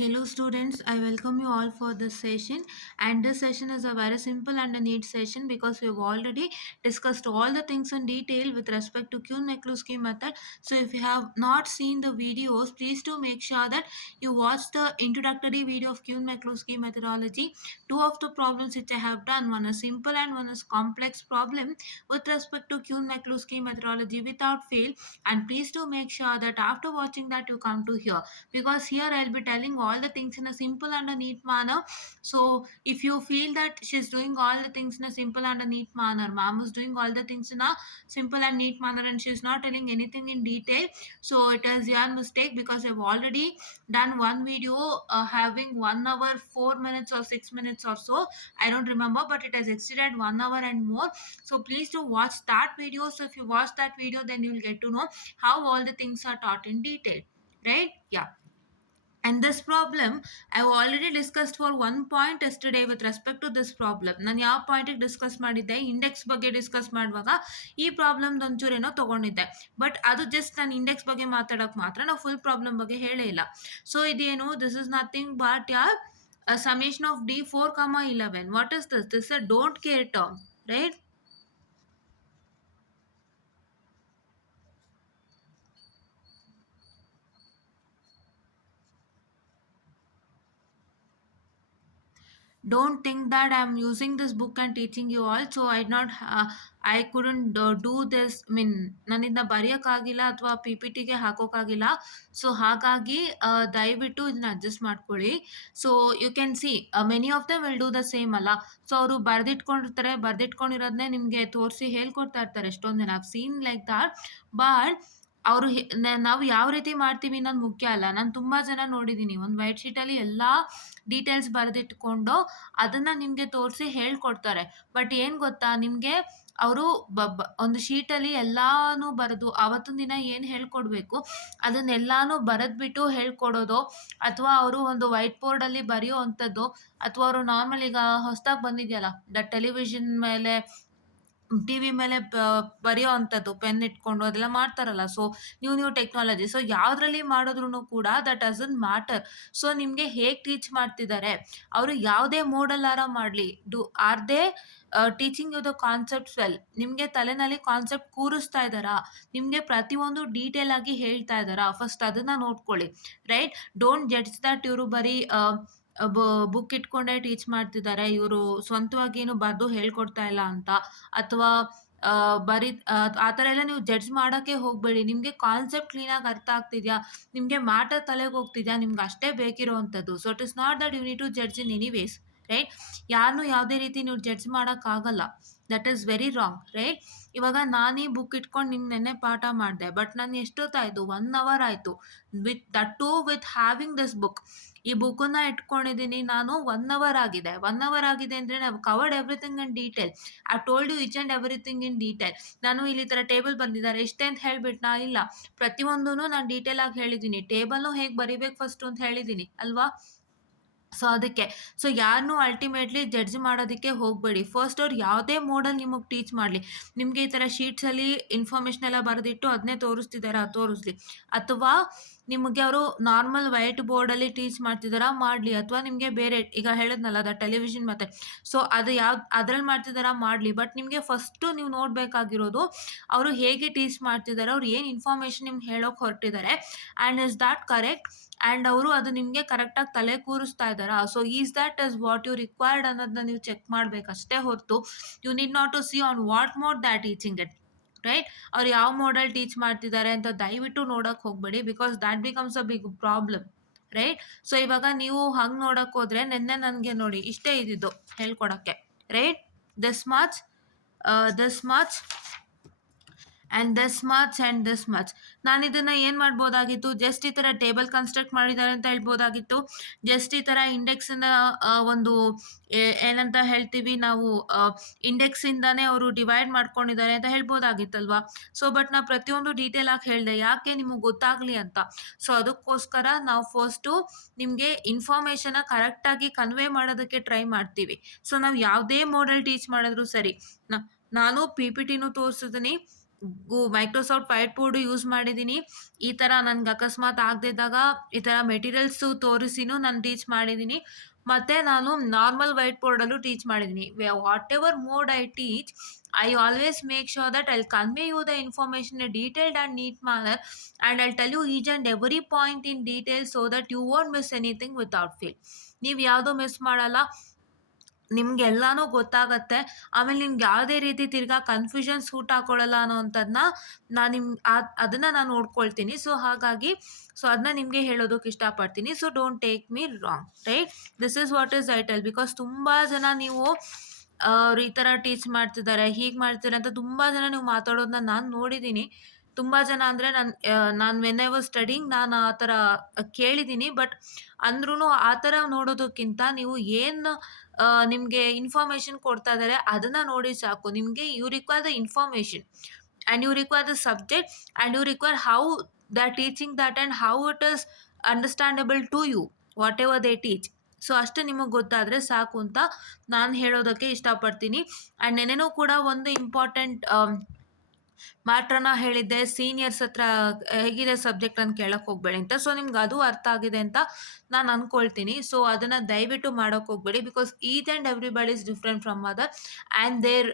Hello students, I welcome you all for this session, and this session is a very simple and a neat session because we have already discussed all the things in detail with respect to Quine McCluskey method. So if you have not seen the videos, please do make sure that you watch the introductory video of Quine McCluskey methodology. Two of the problems which I have done, one is simple and one is complex problem with respect to Quine McCluskey methodology without fail, and please do make sure that after watching that you come to here, because here I'll be telling all the things in a simple and a neat manner. So if you feel that she's doing all the things in a simple and a neat manner, ma'am is doing all the things in a simple and neat manner and she's not telling anything in detail, so it is your mistake, because I've already done one video having 1 hour 4 minutes or 6 minutes or so, I don't remember, but it has exceeded 1 hour and more. So please do watch that video. So if you watch that video, then you'll get to know how all the things are taught in detail, right? Yeah. And this problem I've already discussed for one point yesterday with respect to this problem. ನಾನು ಯಾವ ಪಾಯಿಂಟಿಗೆ discuss ಮಾಡಿದ್ದೆ, index ಬಗ್ಗೆ discuss ಮಾಡುವಾಗ ಈ ಪ್ರಾಬ್ಲಮ್ದು ಒಂಚೂರೇನೋ ತೊಗೊಂಡಿದ್ದೆ, but ಅದು just ನಾನು index ಬಗ್ಗೆ ಮಾತಾಡೋಕೆ ಮಾತ್ರ, ನಾವು ಫುಲ್ ಪ್ರಾಬ್ಲಮ್ ಬಗ್ಗೆ ಹೇಳೇ ಇಲ್ಲ. ಸೊ ಇದೇನು, ದಿಸ್ ಇಸ್ ನಥಿಂಗ್ ಬಟ್ ಯಾರ್ summation of d 4, 11. What is this? This is a don't care term, right? Don't think that I'm using this book and teaching you all. So I couldn't do this. I mean, ನನ್ನಿಂದ ಬರೆಯೋಕ್ಕಾಗಿಲ್ಲ ಅಥವಾ P P ಟಿಗೆ ಹಾಕೋಕ್ಕಾಗಿಲ್ಲ. So ಹಾಗಾಗಿ ದಯವಿಟ್ಟು ಇದನ್ನ adjust ಮಾಡ್ಕೊಳ್ಳಿ. So you can see many of them will do the same ಅಲ್ಲ. So ಅವರು ಬರೆದಿಟ್ಕೊಂಡಿರ್ತಾರೆ, ಬರೆದಿಟ್ಕೊಂಡಿರೋದನ್ನೇ ನಿಮಗೆ ತೋರಿಸಿ ಹೇಳ್ಕೊಡ್ತಾ ಇರ್ತಾರೆ ಎಷ್ಟೊಂದು ಜನ. I've seen like that. But ಅವರು ನಾವು ಯಾವ ರೀತಿ ಮಾಡ್ತೀವಿ ಅನ್ನೋದು ಮುಖ್ಯ ಅಲ್ಲ. ನಾನು ತುಂಬ ಜನ ನೋಡಿದ್ದೀನಿ, ಒಂದು ವೈಟ್ ಶೀಟಲ್ಲಿ ಎಲ್ಲ ಡೀಟೇಲ್ಸ್ ಬರೆದಿಟ್ಕೊಂಡು ಅದನ್ನು ನಿಮಗೆ ತೋರಿಸಿ ಹೇಳ್ಕೊಡ್ತಾರೆ. ಬಟ್ ಏನು ಗೊತ್ತಾ, ನಿಮಗೆ ಅವರು ಒಂದು ಶೀಟಲ್ಲಿ ಎಲ್ಲಾನು ಬರೆದು ಆವತ್ತಿನ ದಿನ ಏನು ಹೇಳ್ಕೊಡ್ಬೇಕು ಅದನ್ನೆಲ್ಲಾನು ಬರೆದ್ಬಿಟ್ಟು ಹೇಳ್ಕೊಡೋದು, ಅಥವಾ ಅವರು ಒಂದು ವೈಟ್ ಬೋರ್ಡಲ್ಲಿ ಬರೆಯೋ ಅಂಥದ್ದು, ಅಥವಾ ಅವರು ನಾರ್ಮಲ್ ಈಗ ಹೊಸದಾಗಿ ಬಂದಿದೆಯಲ್ಲ ಟೆಲಿವಿಷನ್ ಮೇಲೆ ಟಿ ವಿ ಮೇಲೆ ಬರೆಯೋ ಅಂಥದ್ದು ಪೆನ್ ಇಟ್ಕೊಂಡು ಅದೆಲ್ಲ ಮಾಡ್ತಾರಲ್ಲ. ಸೊ ನ್ಯೂ ಟೆಕ್ನಾಲಜಿ, ಸೊ ಯಾವುದ್ರಲ್ಲಿ ಮಾಡಿದ್ರೂ ಕೂಡ ದಟ್ ಡಸಂಟ್ ಮ್ಯಾಟರ್. ಸೊ ನಿಮಗೆ ಹೇಗೆ ಟೀಚ್ ಮಾಡ್ತಿದ್ದಾರೆ, ಅವರು ಯಾವುದೇ ಮೋಡಲ್ಲಾರ ಮಾಡಲಿ, are they teaching you the concepts well, ನಿಮಗೆ ತಲೆನಲ್ಲಿ ಕಾನ್ಸೆಪ್ಟ್ ಕೂರಿಸ್ತಾ ಇದ್ದಾರಾ, ನಿಮಗೆ ಪ್ರತಿಯೊಂದು ಡೀಟೇಲ್ ಆಗಿ ಹೇಳ್ತಾ ಇದ್ದಾರಾ, ಫಸ್ಟ್ ಅದನ್ನು ನೋಡ್ಕೊಳ್ಳಿ, ರೈಟ್? ಡೋಂಟ್ ಜಡ್ಜ್ ದಟ್ ಇವರು ಬರೀ ಬುಕ್ ಇಟ್ಕೊಂಡೇ ಟೀಚ್ ಮಾಡ್ತಿದ್ದಾರೆ, ಇವರು ಸ್ವಂತವಾಗಿ ಏನು ಬರೆದು ಹೇಳ್ಕೊಡ್ತಾ ಇಲ್ಲ ಅಂತ, ಅಥವಾ ಬರೀ ಆ ಥರ ಎಲ್ಲ ನೀವು ಜಡ್ಜ್ ಮಾಡೋಕ್ಕೆ ಹೋಗಬೇಡಿ. ನಿಮಗೆ ಕಾನ್ಸೆಪ್ಟ್ ಕ್ಲೀನಾಗಿ ಅರ್ಥ ಆಗ್ತಿದೆಯಾ, ನಿಮಗೆ ಮ್ಯಾಟರ್ ತಲೆಗೆ ಹೋಗ್ತಿದೆಯಾ, ನಿಮ್ಗೆ ಅಷ್ಟೇ ಬೇಕಿರೋವಂಥದ್ದು. So it is not that you need to judge in any ways, right? ಯಾರನ್ನೂ ಯಾವುದೇ ರೀತಿ ನೀವು ಜಡ್ಜ್ ಮಾಡೋಕ್ಕಾಗಲ್ಲ. That is very wrong, right? ಇವಾಗ ನಾನೀ ಬುಕ್ ಇಟ್ಕೊಂಡು ನಿಮ್ಗೆ ನೆನ್ನೆ ಪಾಠ ಮಾಡಿದೆ, ಬಟ್ ನಾನು ಎಷ್ಟೊತ್ತಾಯಿತು, 1 hour ಆಯಿತು, with that to with having this book. ಈ ಬುಕ್ಕನ್ನು ಇಟ್ಕೊಂಡಿದ್ದೀನಿ ನಾನು 1 hour ಆಗಿದೆ. 1 hour ಆಗಿದೆ ಅಂದರೆ ನಾವು covered everything in detail. I told you each and everything in detail. ನಾನು ಇಲ್ಲಿ ಥರ ಟೇಬಲ್ ಬಂದಿದ್ದಾರೆ ಎಷ್ಟೇ ಅಂತ ಹೇಳಿಬಿಟ್ನಾ? ಇಲ್ಲ, ಪ್ರತಿಯೊಂದೂ ನಾನು ಡೀಟೇಲಾಗಿ ಹೇಳಿದ್ದೀನಿ. ಟೇಬಲ್ನು ಹೇಗೆ ಬರಿಬೇಕು ಫಸ್ಟು ಅಂತ ಹೇಳಿದ್ದೀನಿ ಅಲ್ವಾ? ಸೊ ಅದಕ್ಕೆ ಯಾರನ್ನೂ ಅಲ್ಟಿಮೇಟ್ಲಿ ಜಡ್ಜ್ ಮಾಡೋದಕ್ಕೆ ಹೋಗಬೇಡಿ. ಫಸ್ಟ್ ಅವ್ರು ಯಾವುದೇ ಮೋಡಲ್ಲಿ ನಿಮಗೆ ಟೀಚ್ ಮಾಡಲಿ, ನಿಮಗೆ ಈ ಥರ ಶೀಟ್ಸಲ್ಲಿ ಇನ್ಫಾರ್ಮೇಷನ್ ಎಲ್ಲ ಬರೆದಿಟ್ಟು ಅದನ್ನೇ ತೋರಿಸ್ತಿದ್ದಾರಾ ತೋರಿಸ್ಲಿ, ಅಥವಾ ನಿಮಗೆ ಅವರು ನಾರ್ಮಲ್ ವೈಟ್ ಬೋರ್ಡಲ್ಲಿ ಟೀಚ್ ಮಾಡ್ತಿದ್ದಾರಾ ಮಾಡಲಿ, ಅಥವಾ ನಿಮಗೆ ಬೇರೆ ಈಗ ಹೇಳಿದ್ನಲ್ಲ ದ ಟೆಲಿವಿಷನ್ ಮೆಥಡ್, ಸೊ ಅದು ಅದ್ರಲ್ಲಿ ಮಾಡ್ತಿದ್ದಾರಾ ಮಾಡಲಿ. ಬಟ್ ನಿಮಗೆ ಫಸ್ಟು ನೀವು ನೋಡಬೇಕಾಗಿರೋದು ಅವರು ಹೇಗೆ ಟೀಚ್ ಮಾಡ್ತಿದ್ದಾರೆ, ಅವ್ರು ಏನು ಇನ್ಫಾರ್ಮೇಷನ್ ನಿಮ್ಗೆ ಹೇಳೋಕೆ ಹೊರಟಿದ್ದಾರೆ, and is that correct, and ಅವರು ಅದು ನಿಮಗೆ ಕರೆಕ್ಟಾಗಿ ತಲೆ ಕೂರಿಸ್ತಾ ಇದ್ದಾರಾ. So is that is what you required ಅನ್ನೋದನ್ನ ನೀವು ಚೆಕ್ ಮಾಡಬೇಕಷ್ಟೇ ಹೊರತು you need not to see on what mode that teaching it, right? ಅವ್ರು ಯಾವ ಮೋಡಲ್ ಟೀಚ್ ಮಾಡ್ತಿದ್ದಾರೆ ಅಂತ ದಯವಿಟ್ಟು ನೋಡೋಕೆ ಹೋಗಬೇಡಿ, because that becomes a big problem, right? So ಇವಾಗ ನೀವು ಹಂಗೆ ನೋಡೋಕೆ ಹೋದರೆ ನಿನ್ನೆ ನನಗೆ ನೋಡಿ ಇಷ್ಟೇ ಇದ್ದಿದ್ದು ಹೇಳ್ಕೊಡೋಕ್ಕೆ, right? This much and this much. ನಾನು ಇದನ್ನು ಏನು ಮಾಡ್ಬೋದಾಗಿತ್ತು, ಜಸ್ಟ್ ಈ ಥರ ಟೇಬಲ್ ಕನ್ಸ್ಟ್ರಕ್ಟ್ ಮಾಡಿದ್ದಾರೆ ಅಂತ ಹೇಳ್ಬೋದಾಗಿತ್ತು. ಜಸ್ಟ್ ಈ ಥರ ಇಂಡೆಕ್ಸನ್ನು ಒಂದು ಏನಂತ ಹೇಳ್ತೀವಿ ನಾವು, ಇಂಡೆಕ್ಸಿಂದನೇ ಅವರು ಡಿವೈಡ್ ಮಾಡ್ಕೊಂಡಿದ್ದಾರೆ ಅಂತ ಹೇಳ್ಬೋದಾಗಿತ್ತಲ್ವಾ. ಸೊ ಬಟ್ ನಾವು ಪ್ರತಿಯೊಂದು ಡೀಟೇಲಾಗಿ ಹೇಳಿದೆ, ಯಾಕೆ ನಿಮಗೆ ಗೊತ್ತಾಗಲಿ ಅಂತ. ಸೊ ಅದಕ್ಕೋಸ್ಕರ ನಾವು ಫಸ್ಟು ನಿಮಗೆ ಇನ್ಫಾರ್ಮೇಷನ್ನ ಕರೆಕ್ಟಾಗಿ ಕನ್ವೆ ಮಾಡೋದಕ್ಕೆ ಟ್ರೈ ಮಾಡ್ತೀವಿ. ಸೊ ನಾವು ಯಾವುದೇ ಮೋಡಲ್ ಟೀಚ್ ಮಾಡಿದ್ರು ಸರಿ, ನಾನು ಪಿ ಪಿ ಟಿನೂ ತೋರಿಸಿದ್ದೀನಿ, ಮೈಕ್ರೋಸಾಫ್ಟ್ ವೈಟ್ ಬೋರ್ಡ್ ಯೂಸ್ ಮಾಡಿದ್ದೀನಿ. ಈ ಥರ ನನ್ಗೆ ಅಕಸ್ಮಾತ್ ಆಗದಿದ್ದಾಗ ಈ ಥರ ಮೆಟೀರಿಯಲ್ಸು ತೋರಿಸಿನೂ ನಾನು ಟೀಚ್ ಮಾಡಿದ್ದೀನಿ. ಮತ್ತು ನಾನು ನಾರ್ಮಲ್ ವೈಟ್ ಬೋರ್ಡಲ್ಲೂ ಟೀಚ್ ಮಾಡಿದ್ದೀನಿ. Whatever mode I teach, I always make sure that I'll convey you the information a detailed and neat manner and I'll tell you each and every point in detail so that you won't miss anything without fail. ನೀವು ಯಾವುದೂ miss ಮಾಡಲ್ಲ, ನಿಮ್ಗೆಲ್ಲಾನು ಗೊತ್ತಾಗತ್ತೆ. ಆಮೇಲೆ ನಿಮ್ಗೆ ಯಾವುದೇ ರೀತಿ ತಿರ್ಗಾ confusion suit ಹಾಕೊಳ್ಳಲ್ಲ ಅನ್ನೋವಂಥದ್ದನ್ನ ನಾನು ಅದನ್ನು ನಾನು ನೋಡ್ಕೊಳ್ತೀನಿ. ಸೊ ಹಾಗಾಗಿ ಅದನ್ನ ನಿಮಗೆ ಹೇಳೋದಕ್ಕೆ ಇಷ್ಟಪಡ್ತೀನಿ. So don't take me wrong, right? This is what is I tell. Because ತುಂಬ ಜನ ನೀವು ಅವ್ರು ಈ ಥರ ಟೀಚ್ ಮಾಡ್ತಿದ್ದಾರೆ, ಹೀಗೆ ಮಾಡ್ತಿದ್ದಾರೆ ಅಂತ ತುಂಬ ಜನ ನೀವು ಮಾತಾಡೋದನ್ನ ನಾನು ನೋಡಿದ್ದೀನಿ. ತುಂಬ ಜನ ಅಂದರೆ ನಾನು ವೆನ್ ಐ ವಾಸ್ ಸ್ಟಡಿಂಗ್ ನಾನು ಆ ಥರ ಕೇಳಿದ್ದೀನಿ. ಬಟ್ ಅಂದ್ರೂ ಆ ಥರ ನೋಡೋದಕ್ಕಿಂತ ನೀವು ಏನು ನಿಮಗೆ ಇನ್ಫಾರ್ಮೇಷನ್ ಕೊಡ್ತಾ ಇದ್ದಾರೆ ಅದನ್ನು ನೋಡಿ ಸಾಕು. ನಿಮಗೆ you require the information and you require the subject and you require how the teaching that and how it is understandable to you whatever they teach. So ಅಷ್ಟು ನಿಮಗೆ ಗೊತ್ತಾದರೆ ಸಾಕು ಅಂತ ನಾನು ಹೇಳೋದಕ್ಕೆ ಇಷ್ಟಪಡ್ತೀನಿ. ಆ್ಯಂಡ್ ನೆನೆನೂ ಕೂಡ ಒಂದು ಇಂಪಾರ್ಟೆಂಟ್ ಮ್ಯಾಟ್ರನ್ನ ಹೇಳಿದ್ದೆ, ಸೀನಿಯರ್ಸ್ ಹತ್ರ ಹೇಗಿದೆ ಸಬ್ಜೆಕ್ಟ್ ಅಂತ ಕೇಳಕ್ಕೆ ಹೋಗಬೇಡಿ ಅಂತ. ಸೊ ನಿಮ್ಗೆ ಅದು ಅರ್ಥ ಆಗಿದೆ ಅಂತ ನಾನು ಅಂದ್ಕೊಳ್ತೀನಿ. ಸೊ ಅದನ್ನು ದಯವಿಟ್ಟು ಮಾಡೋಕ್ಕೆ ಹೋಗಬೇಡಿ. Because each and everybody is different from other and their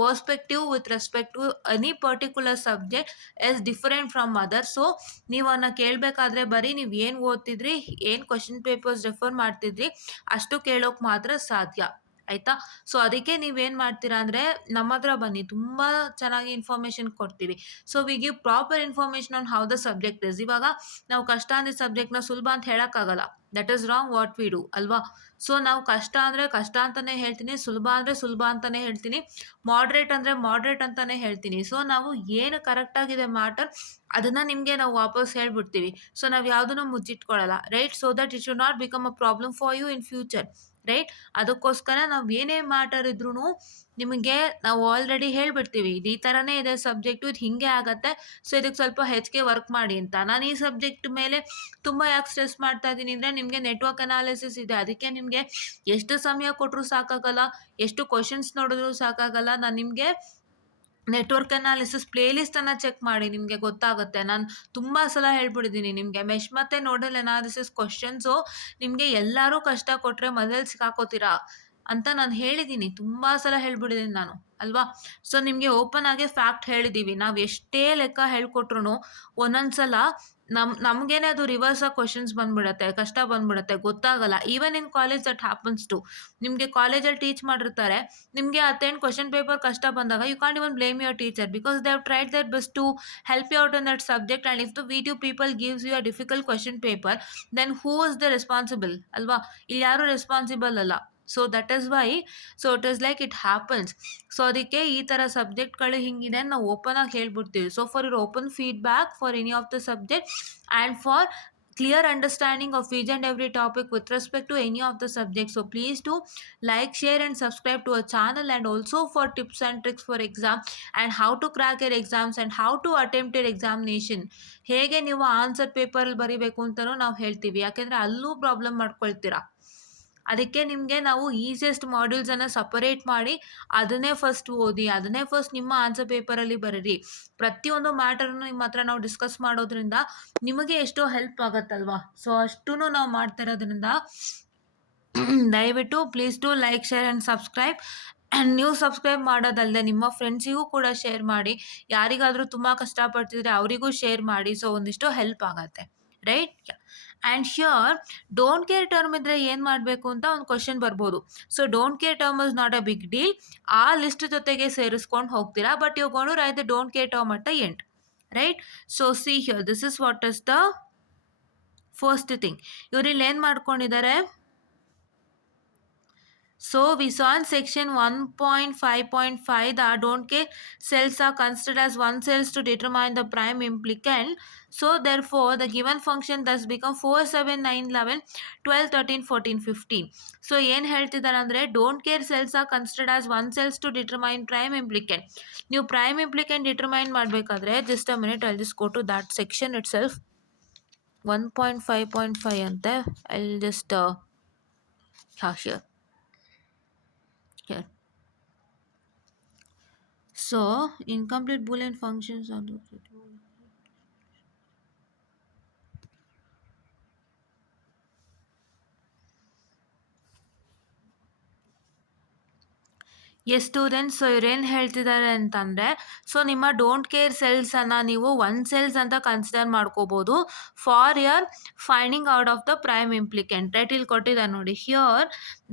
perspective with respect to any particular subject is different from other. So ನೀವು ಅದನ್ನ ಕೇಳಬೇಕಾದ್ರೆ ಬರೀ ನೀವು ಏನು ಓದ್ತಿದ್ರಿ, ಏನು ಕ್ವಶನ್ ಪೇಪರ್ಸ್ ರೆಫರ್ ಮಾಡ್ತಿದ್ರಿ ಅಷ್ಟು ಕೇಳೋಕ್ಕೆ ಮಾತ್ರ ಸಾಧ್ಯ, ಆಯಿತಾ? ಸೊ ಅದಕ್ಕೆ ನೀವೇನು ಮಾಡ್ತೀರಾ ಅಂದರೆ ನಮ್ಮ ಹತ್ರ ಬನ್ನಿ, ತುಂಬ ಚೆನ್ನಾಗಿ ಇನ್ಫಾರ್ಮೇಷನ್ ಕೊಡ್ತೀವಿ. So we give proper information on how the subject is. ಇವಾಗ ನಾವು ಕಷ್ಟ ಅಂದಿದ್ದ ಸಬ್ಜೆಕ್ಟ್ನ ಸುಲಭ ಅಂತ ಹೇಳೋಕ್ಕಾಗಲ್ಲ. That is wrong what we do, ಅಲ್ವಾ? ಸೊ ನಾವು ಕಷ್ಟ ಅಂದರೆ ಕಷ್ಟ ಅಂತಲೇ ಹೇಳ್ತೀನಿ, ಸುಲಭ ಅಂದರೆ ಸುಲಭ ಅಂತಲೇ ಹೇಳ್ತೀನಿ, ಮಾಡ್ರೇಟ್ ಅಂದರೆ ಮಾಡ್ರೇಟ್ ಅಂತಲೇ ಹೇಳ್ತೀನಿ. ಸೊ ನಾವು ಏನು ಕರೆಕ್ಟಾಗಿದೆ ಮ್ಯಾಟರ್ ಅದನ್ನು ನಿಮಗೆ ನಾವು ವಾಪಸ್ ಹೇಳ್ಬಿಡ್ತೀವಿ. ಸೊ ನಾವು ಯಾವುದನ್ನು ಮುಚ್ಚಿಟ್ಕೊಳ್ಳಲ್ಲ, right? So that it should not become a problem for you in future, right? ಅದಕ್ಕೋಸ್ಕರ ನಾವು ಏನೇ ಮ್ಯಾಟರ್ ಇದ್ರೂ ನಿಮಗೆ ನಾವು ಆಲ್ರೆಡಿ ಹೇಳ್ಬಿಡ್ತೀವಿ, ಇದು ಈ ಥರನೇ ಇದೆ ಸಬ್ಜೆಕ್ಟು, ಇದು ಹೀಗೆ ಆಗತ್ತೆ, ಸೊ ಇದಕ್ಕೆ ಸ್ವಲ್ಪ ಹೆಚ್ಚಿಗೆ ವರ್ಕ್ ಮಾಡಿ ಅಂತ. ನಾನು ಈ ಸಬ್ಜೆಕ್ಟ್ ಮೇಲೆ ತುಂಬ ಯಾಕೆ ಸ್ಟ್ರೆಸ್ ಮಾಡ್ತಾ ಇದ್ದೀನಿ ಅಂದರೆ ನಿಮಗೆ ನೆಟ್ವರ್ಕ್ ಅನಾಲಿಸಿಸ್ ಇದೆ, ಅದಕ್ಕೆ ನಿಮಗೆ ಎಷ್ಟು ಸಮಯ ಕೊಟ್ಟರು ಸಾಕಾಗಲ್ಲ, ಎಷ್ಟು ಕ್ವಶನ್ಸ್ ನೋಡಿದ್ರು ಸಾಕಾಗಲ್ಲ. ನಾನು ನಿಮಗೆ ನೆಟ್ವರ್ಕ್ ಅನಾಲಿಸಿಸ್ ಪ್ಲೇಲಿಸ್ಟನ್ನು ಚೆಕ್ ಮಾಡಿ, ನಿಮಗೆ ಗೊತ್ತಾಗುತ್ತೆ. ನಾನು ತುಂಬ ಸಲ ಹೇಳ್ಬಿಟ್ಟಿದ್ದೀನಿ ನಿಮಗೆ, ಮೆಶ್ ಮತ್ತು ನೋಡಲ್ ಅನಾಲಿಸಿಸ್ ಕ್ವಶನ್ಸು ನಿಮಗೆ ಎಲ್ಲರೂ ಕಷ್ಟ ಕೊಟ್ಟರೆ ಮೊದಲು ಸಿಕ್ಕಾಕೋತೀರಾ ಅಂತ ನಾನು ಹೇಳಿದ್ದೀನಿ, ತುಂಬ ಸಲ ಹೇಳ್ಬಿಟ್ಟಿದ್ದೀನಿ ನಾನು, ಅಲ್ವಾ? ಸೊ ನಿಮಗೆ ಓಪನ್ ಆಗೇ ಫ್ಯಾಕ್ಟ್ ಹೇಳಿದ್ದೀವಿ. ನಾವು ಎಷ್ಟೇ ಲೆಕ್ಕ ಹೇಳ್ಕೊಟ್ರು ಒಂದೊಂದು ಸಲ ನಮಗೇನೆ ಅದು ರಿವರ್ಸ್ ಆಗಿ ಕ್ವಶನ್ಸ್ ಬಂದ್ಬಿಡುತ್ತೆ, ಕಷ್ಟ ಬಂದ್ಬಿಡುತ್ತೆ, ಗೊತ್ತಾಗಲ್ಲ. Even in college that happens to. ನಿಮಗೆ ಕಾಲೇಜಲ್ಲಿ ಟೀಚ್ ಮಾಡಿರ್ತಾರೆ, ನಿಮಗೆ ಅತ್ತೇನು ಕ್ವಶನ್ ಪೇಪರ್ ಕಷ್ಟ ಬಂದಾಗ you can't even blame your teacher because they have tried their best to help you out in that subject. And if the video people gives you a difficult question paper then who is the responsible, ಅಲ್ವಾ? ಇಲ್ಲಿ ಯಾರೂ responsible ಅಲ್ಲ. So that is why, so it is like it happens. So ಅದಕ್ಕೆ ಈ ಥರ ಸಬ್ಜೆಕ್ಟ್ಗಳು ಹಿಂಗಿದೆ ನಾವು ಓಪನ್ ಆಗಿ ಹೇಳ್ಬಿಡ್ತೀವಿ. So for your open feedback for any of the subject and for clear understanding of each and every topic with respect to any of the subjects. So please do like, share and subscribe to our channel, and also for tips and tricks for exam and how to crack your exams and how to attempt your examination. ಹೇಗೆ ನೀವು answer ಪೇಪರಲ್ಲಿ ಬರೀಬೇಕು ಅಂತಲೂ ನಾವು ಹೇಳ್ತೀವಿ, ಯಾಕೆಂದರೆ ಅಲ್ಲೂ problem ಮಾಡ್ಕೊಳ್ತೀರಾ. ಅದಕ್ಕೆ ನಿಮಗೆ ನಾವು ಈಸಿಯೆಸ್ಟ್ ಮಾಡ್ಯೂಲ್ಸನ್ನು ಸಪರೇಟ್ ಮಾಡಿ ಅದನ್ನೇ ಫಸ್ಟ್ ಓದಿ, ಅದನ್ನೇ ಫಸ್ಟ್ ನಿಮ್ಮ ಆನ್ಸರ್ ಪೇಪರಲ್ಲಿ ಬರೀರಿ. ಪ್ರತಿಯೊಂದು ಮ್ಯಾಟರನ್ನು ನಿಮ್ಮ ಹತ್ರ ನಾವು ಡಿಸ್ಕಸ್ ಮಾಡೋದ್ರಿಂದ ನಿಮಗೆ ಎಷ್ಟೋ ಹೆಲ್ಪ್ ಆಗುತ್ತಲ್ವಾ? ಸೊ ಅಷ್ಟೂ ನಾವು ಮಾಡ್ತಿರೋದ್ರಿಂದ ದಯವಿಟ್ಟು please to like, share and subscribe. And ನೀವು ಸಬ್ಸ್ಕ್ರೈಬ್ ಮಾಡೋದಲ್ಲದೆ ನಿಮ್ಮ ಫ್ರೆಂಡ್ಸಿಗೂ ಕೂಡ ಶೇರ್ ಮಾಡಿ. ಯಾರಿಗಾದರೂ ತುಂಬ ಕಷ್ಟಪಡ್ತಿದ್ರೆ ಅವರಿಗೂ ಶೇರ್ ಮಾಡಿ. ಸೊ ಒಂದಿಷ್ಟು ಹೆಲ್ಪ್ ಆಗುತ್ತೆ, right? And here don't care term ಇದ್ದರೆ ಏನು ಮಾಡಬೇಕು ಅಂತ ಒಂದು ಕ್ವಶನ್ ಬರ್ಬೋದು. So don't care term is not a big deal. ಆ ಲಿಸ್ಟ್ ಜೊತೆಗೆ ಸೇರಿಸ್ಕೊಂಡು ಹೋಗ್ತೀರಾ, but you gonna write the don't care term at the end, right? So see here, this is what is the first thing. ಇವರಿಲ್ಲಿ ಏನು ಮಾಡ್ಕೊಂಡಿದ್ದಾರೆ? So we saw in section 1.5.5 that don't care cells are considered as one cells to determine the prime implicant. So therefore the given function thus become 4, 7, 9, 11, 12, 13, 14, 15. So ಏನು ಹೇಳ್ತಿದ್ದಾರೆ ಅಂದರೆ don't care cells are considered as one cells to determine prime implicant. ನೀವು prime implicant determine ಮಾಡಬೇಕಾದ್ರೆ just a minute, I just go to that section itself. 1.5.5 ಅಂತೆ, I just here. So incomplete Boolean functions ಅದು. Yes students, so ಇವ್ರೇನು ಹೇಳ್ತಿದ್ದಾರೆ ಅಂತಂದರೆ, so ನಿಮ್ಮ don't care ಸೆಲ್ಸನ್ನು ನೀವು ಒನ್ ಸೆಲ್ಸ್ ಅಂತ ಕನ್ಸಿಡರ್ ಮಾಡ್ಕೋಬೋದು for your finding out of the prime implicant. Right, ಇಲ್ಲಿ ಕೊಟ್ಟಿದ್ದಾರೆ ನೋಡಿ. Here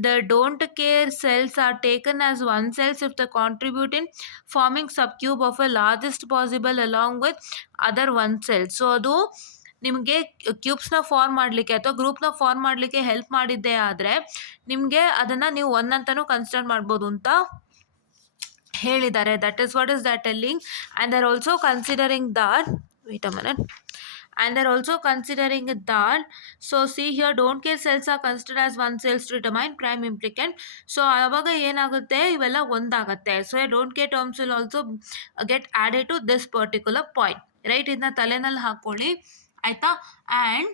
the don't care cells are taken as one cells if the contribute in farming sub cube of A largest possible along with other one cells. So ಅದು ನಿಮಗೆ ಕ್ಯೂಬ್ಸ್ನ form ಮಾಡಲಿಕ್ಕೆ ಅಥವಾ ಗ್ರೂಪ್ನ form ಮಾಡಲಿಕ್ಕೆ help ಮಾಡಿದ್ದೇ ಆದರೆ ನಿಮಗೆ ಅದನ್ನು ನೀವು ಒನ್ ಅಂತಲೂ ಕನ್ಸಿಡರ್ ಮಾಡ್ಬೋದು ಅಂತ ಹೇಳಿದ್ದಾರೆ. That is what is that telling. And there also considering that, wait a minute, and they're also considering that. So see here, don't care cells are considered as one cells to determine prime implicant. So ಆವಾಗ ಏನಾಗುತ್ತೆ, ಇವೆಲ್ಲ ಒಂದಾಗುತ್ತೆ. So don't care terms will also get added to this particular point. Right, ಇದನ್ನ ತಲೆನಲ್ಲಿ ಹಾಕೊಳ್ಳಿ ಆಯ್ತಾ. And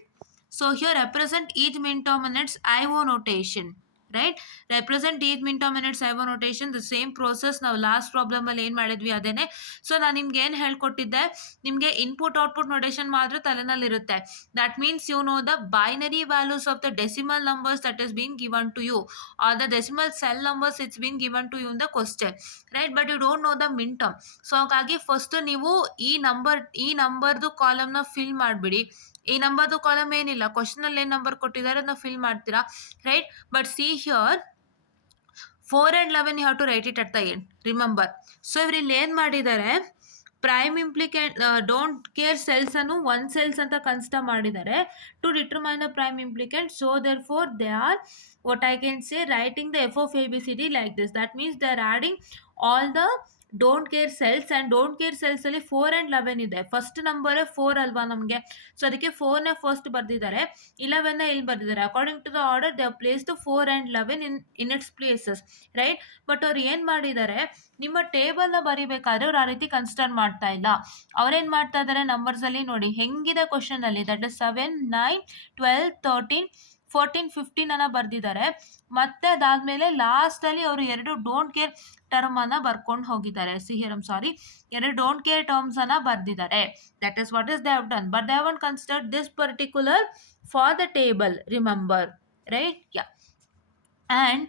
so here represent each minterm in its IO notation. Right, represent each minterm in its IO notation. The same process ನಾವು last ಪ್ರಾಬ್ಲಮಲ್ಲಿ ಏನು ಮಾಡಿದ್ವಿ ಅದೇನೆ. So ನಾನು ನಿಮ್ಗೆ ಏನು ಹೇಳ್ಕೊಟ್ಟಿದ್ದೆ, ನಿಮಗೆ ಇನ್ಪುಟ್ ಔಟ್ಪುಟ್ ನೋಟೇಷನ್ ಮಾತ್ರ ತಲೆನಲ್ಲಿರುತ್ತೆ. That means you know the binary values of the decimal numbers that is been given to you, are the decimal cell numbers it's been given to you in the question. Right, but you don't know the minterm. So ಹಾಗಾಗಿ first ನೀವು ಈ ನಂಬರ್ದು ಕಾಲಮ್ನ fill ಮಾಡಿಬಿಡಿ. ಈ ನಂಬರ್ದು column ಏನಿಲ್ಲ, ಕ್ವಶನಲ್ಲಿ ಏನು number ಕೊಟ್ಟಿದ್ದಾರೆ ಅದನ್ನ ಫಿಲ್ ಮಾಡ್ತೀರಾ. Right, but see here 4 and 11 you have to write it at the end, remember. So ಇವ್ರಲ್ಲಿ ಏನು ಮಾಡಿದ್ದಾರೆ, prime implicant don't care cells ಅನ್ನು ಒನ್ ಸೆಲ್ಸ್ ಅಂತ ಕನ್ಸಿಡರ್ ಮಾಡಿದ್ದಾರೆ to determine the prime implicant. So therefore they are what I can say writing the f of ABCD like this. That means they are adding all the don't care cells. And don't care ಸೆಲ್ಸಲ್ಲಿ 4 and 11 ಇದೆ. First ನಂಬರೇ 4 ಅಲ್ವಾ ನಮಗೆ, so ಅದಕ್ಕೆ 4ನೇ first ಬರೆದಿದ್ದಾರೆ, 11ನೇ ಇಲ್ಲಿ ಬರೆದಿದ್ದಾರೆ. According to the order they place the 4 and 11 in its places. Right, but ಅವ್ರು ಏನು ಮಾಡಿದ್ದಾರೆ, ನಿಮ್ಮ ಟೇಬಲ್ನ ಬರಿಬೇಕಾದ್ರೆ ಅವ್ರು ಆ ರೀತಿ ಕನ್ಸಿಡರ್ ಮಾಡ್ತಾ ಇಲ್ಲ. ಅವ್ರೇನು ಮಾಡ್ತಾ ಇದ್ದಾರೆ, ನಂಬರ್ಸಲ್ಲಿ ನೋಡಿ ಹೆಂಗಿದೆ ಕ್ವಶನಲ್ಲಿ, ದಟ್ ಇಸ್ 7, 9, 12, 13, 14, 15 ಅನ್ನ ಬರೆದಿದ್ದಾರೆ. ಮತ್ತೆ ಅದಾದಮೇಲೆ ಲಾಸ್ಟಲ್ಲಿ ಅವರು 2 ಡೋಂಟ್ ಕೇರ್ ಟರ್ಮನ್ನು ಬರ್ಕೊಂಡು ಹೋಗಿದ್ದಾರೆ. See here, I'm sorry, 2 don't care ಟರ್ಮ್ಸನ್ನು ಬರೆದಿದ್ದಾರೆ. That is what is they have done, but they haven't considered this particular for the table, remember. Right, yeah. And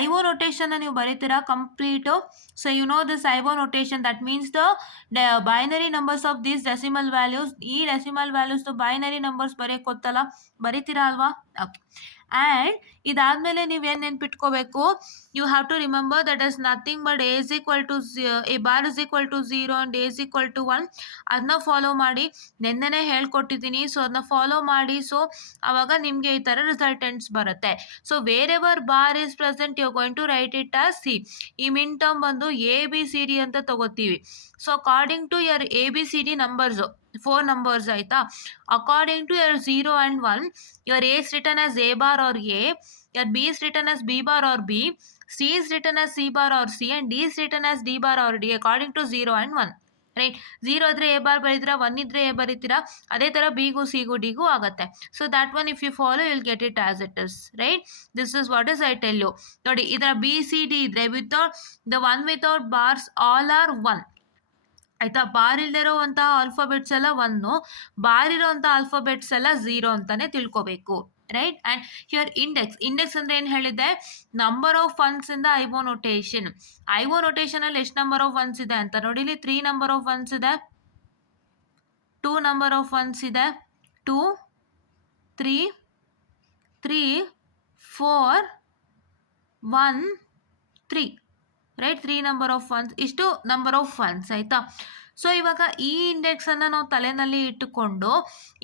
IO ನೋಟೇಷನ್ನ ನೀವು ಬರೀತೀರಾ complete. So you know this IO notation, that means the binary numbers of these decimal values. ಈ decimal ವ್ಯಾಲ್ಯೂಸ್ದು binary numbers ಬರೆಯೋಕೆ ಗೊತ್ತಲ್ಲ, ಬರೀತೀರಾ ಅಲ್ವಾ? Okay. And ಇದಾದಮೇಲೆ ನೀವೇನು ನೆನ್ಪಿಟ್ಕೋಬೇಕು, you have to remember that is nothing but A is equal to A bar is equal to 0 and A is equal to 1. ಅದನ್ನ ಫಾಲೋ ಮಾಡಿ, ನೆನ್ನೆನೇ ಹೇಳ್ಕೊಟ್ಟಿದ್ದೀನಿ. ಸೊ ಅದನ್ನ ಫಾಲೋ ಮಾಡಿ. ಸೊ ಆವಾಗ ನಿಮಗೆ ಈ ಥರ ರಿಸಲ್ಟೆಂಟ್ಸ್ ಬರುತ್ತೆ. So wherever bar is present you going to write it as C. ಈ ಮಿನ್ ಟರ್ಮ್ ಬಂದು ABCD ಅಂತ ತಗೋತೀವಿ. So according to your ABCD numbers 4 numbers ಆಯಿತಾ. According to your 0 and 1, your A is written as A bar or A, your B is written as B bar or B, C is written as C bar or C, and D is written as D bar or D according to 0 and 1. Right, 0 ಇದ್ರೆ A bar ಬರೀತೀರಾ, 1 ಇದ್ರೆ A ಬರೀತೀರಾ, ಅದೇ ಥರ Bಗೂ Cಗೂ Dಗೂ ಆಗುತ್ತೆ. So that one if you follow will get it as it is. Right, this is what is I tell you. ನೋಡಿ, ಇದರ BCD ಇದ್ರೆ without the one without bars all are 1 ಆಯಿತಾ. ಬಾರ್ ಇಲ್ದಿರೋವಂಥ ಆಲ್ಫಾಬೆಟ್ಸ್ ಎಲ್ಲ 1, ಬಾರ್ ಇರೋವಂಥ alphabets ಎಲ್ಲ 0 ಅಂತಲೇ ತಿಳ್ಕೊಬೇಕು. Right, and here index ಅಂದರೆ ಏನು ಹೇಳಿದ್ದೆ, ನಂಬರ್ ಆಫ್ ಒನ್ಸ್ ಇಂದ ಐಒ ನೋಟೇಷನ್. ಐಒ ನೋಟೇಷನಲ್ಲಿ ಎಷ್ಟು ನಂಬರ್ ಆಫ್ ಒನ್ಸ್ ಇದೆ ಅಂತ ನೋಡಿ. ಇಲ್ಲಿ 3 ನಂಬರ್ ಆಫ್ ಒನ್ಸ್ ಇದೆ, 2 ನಂಬರ್ ಆಫ್ ಒನ್ಸ್ ಇದೆ, 2, 3, 4, 1, 3. ರೈಟ್, 3 ನಂಬರ್ ಆಫ್ ಒನ್ಸ್, ಇಷ್ಟು ನಂಬರ್ ಆಫ್ ಒನ್ಸ್ ಆಯಿತಾ. ಸೊ ಇವಾಗ ಈ ಇಂಡೆಕ್ಸನ್ನು ನಾವು ತಲೆಯಲ್ಲಿ ಇಟ್ಟುಕೊಂಡು,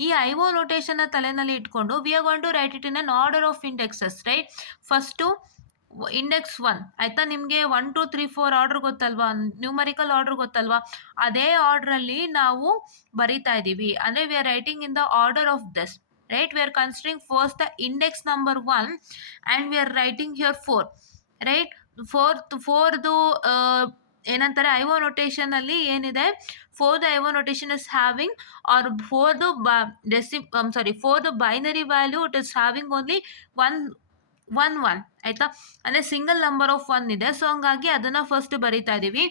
ಈ ಐಒ ನೋಟೇಷನ್ನ ತಲೆಯಲ್ಲಿ ಇಟ್ಕೊಂಡು we are going to write it in an order of indexes. Right, first index 1 ಆಯಿತಾ. ನಿಮಗೆ 1, 2, 3, 4 ಆರ್ಡ್ರ್ ಗೊತ್ತಲ್ವಾ, ನ್ಯೂಮರಿಕಲ್ ಆರ್ಡ್ರ್ ಗೊತ್ತಲ್ವಾ, ಅದೇ ಆರ್ಡ್ರಲ್ಲಿ ನಾವು ಬರಿತಾ ಇದ್ದೀವಿ. ಅಂದರೆ we are writing in the order of this. Right, we are considering first the index number 1 and we are writing here 4. Right, ಫೋರ್ದು ಏನಂತಾರೆ ಐಒ ನೋಟೇಷನಲ್ಲಿ ಏನಿದೆ, ಫೋರ್ದು IO notation is having are ಫೋರ್ದು ಫೋರ್ದು binary value it is having only 1 ಆಯಿತಾ. ಅಂದರೆ single number of 1 ಇದೆ. ಸೊ ಹಂಗಾಗಿ ಅದನ್ನು ಫಸ್ಟ್ ಬರಿತಾ ಇದ್ದೀವಿ.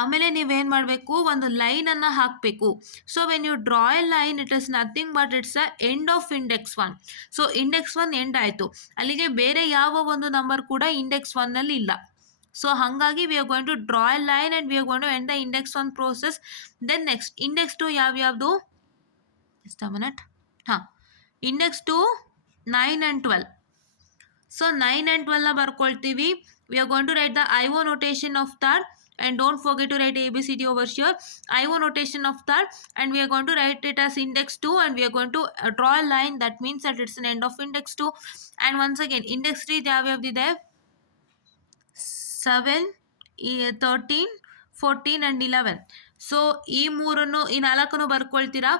ಆಮೇಲೆ ನೀವೇನು ಮಾಡಬೇಕು, ಒಂದು ಲೈನನ್ನು ಹಾಕಬೇಕು. So when you draw a line, it is nothing but it's a end of index 1. So index 1 end ಆಯಿತು, ಅಲ್ಲಿಗೆ ಬೇರೆ ಯಾವ ಒಂದು ನಂಬರ್ ಕೂಡ ಇಂಡೆಕ್ಸ್ 1ನಲ್ಲಿ ಇಲ್ಲ. ಸೊ ಹಾಗಾಗಿ we are going to draw a line and we are going to end the index 1 process. Then next index 2 ಯಾವ್ಯಾವುದು, just a minute. ಹಾಂ, ಇಂಡೆಕ್ಸ್ 2 9 and 12. ಸೊ 9 and 12ನ ಬರ್ಕೊಳ್ತೀವಿ. We are going to write the IO notation of that, and don't forget to write ABCD over here. IO notation of that, and we are going to write it as index 2, and we are going to draw a line. That means that it's an end of index 2. And once again index 3 ಯಾವ್ಯಾವ್ದಿದೆ, 7, 13, 14 and 11. So ಈ ನಾಲ್ಕನ್ನು ಬರ್ಕೊಳ್ತೀರಾ,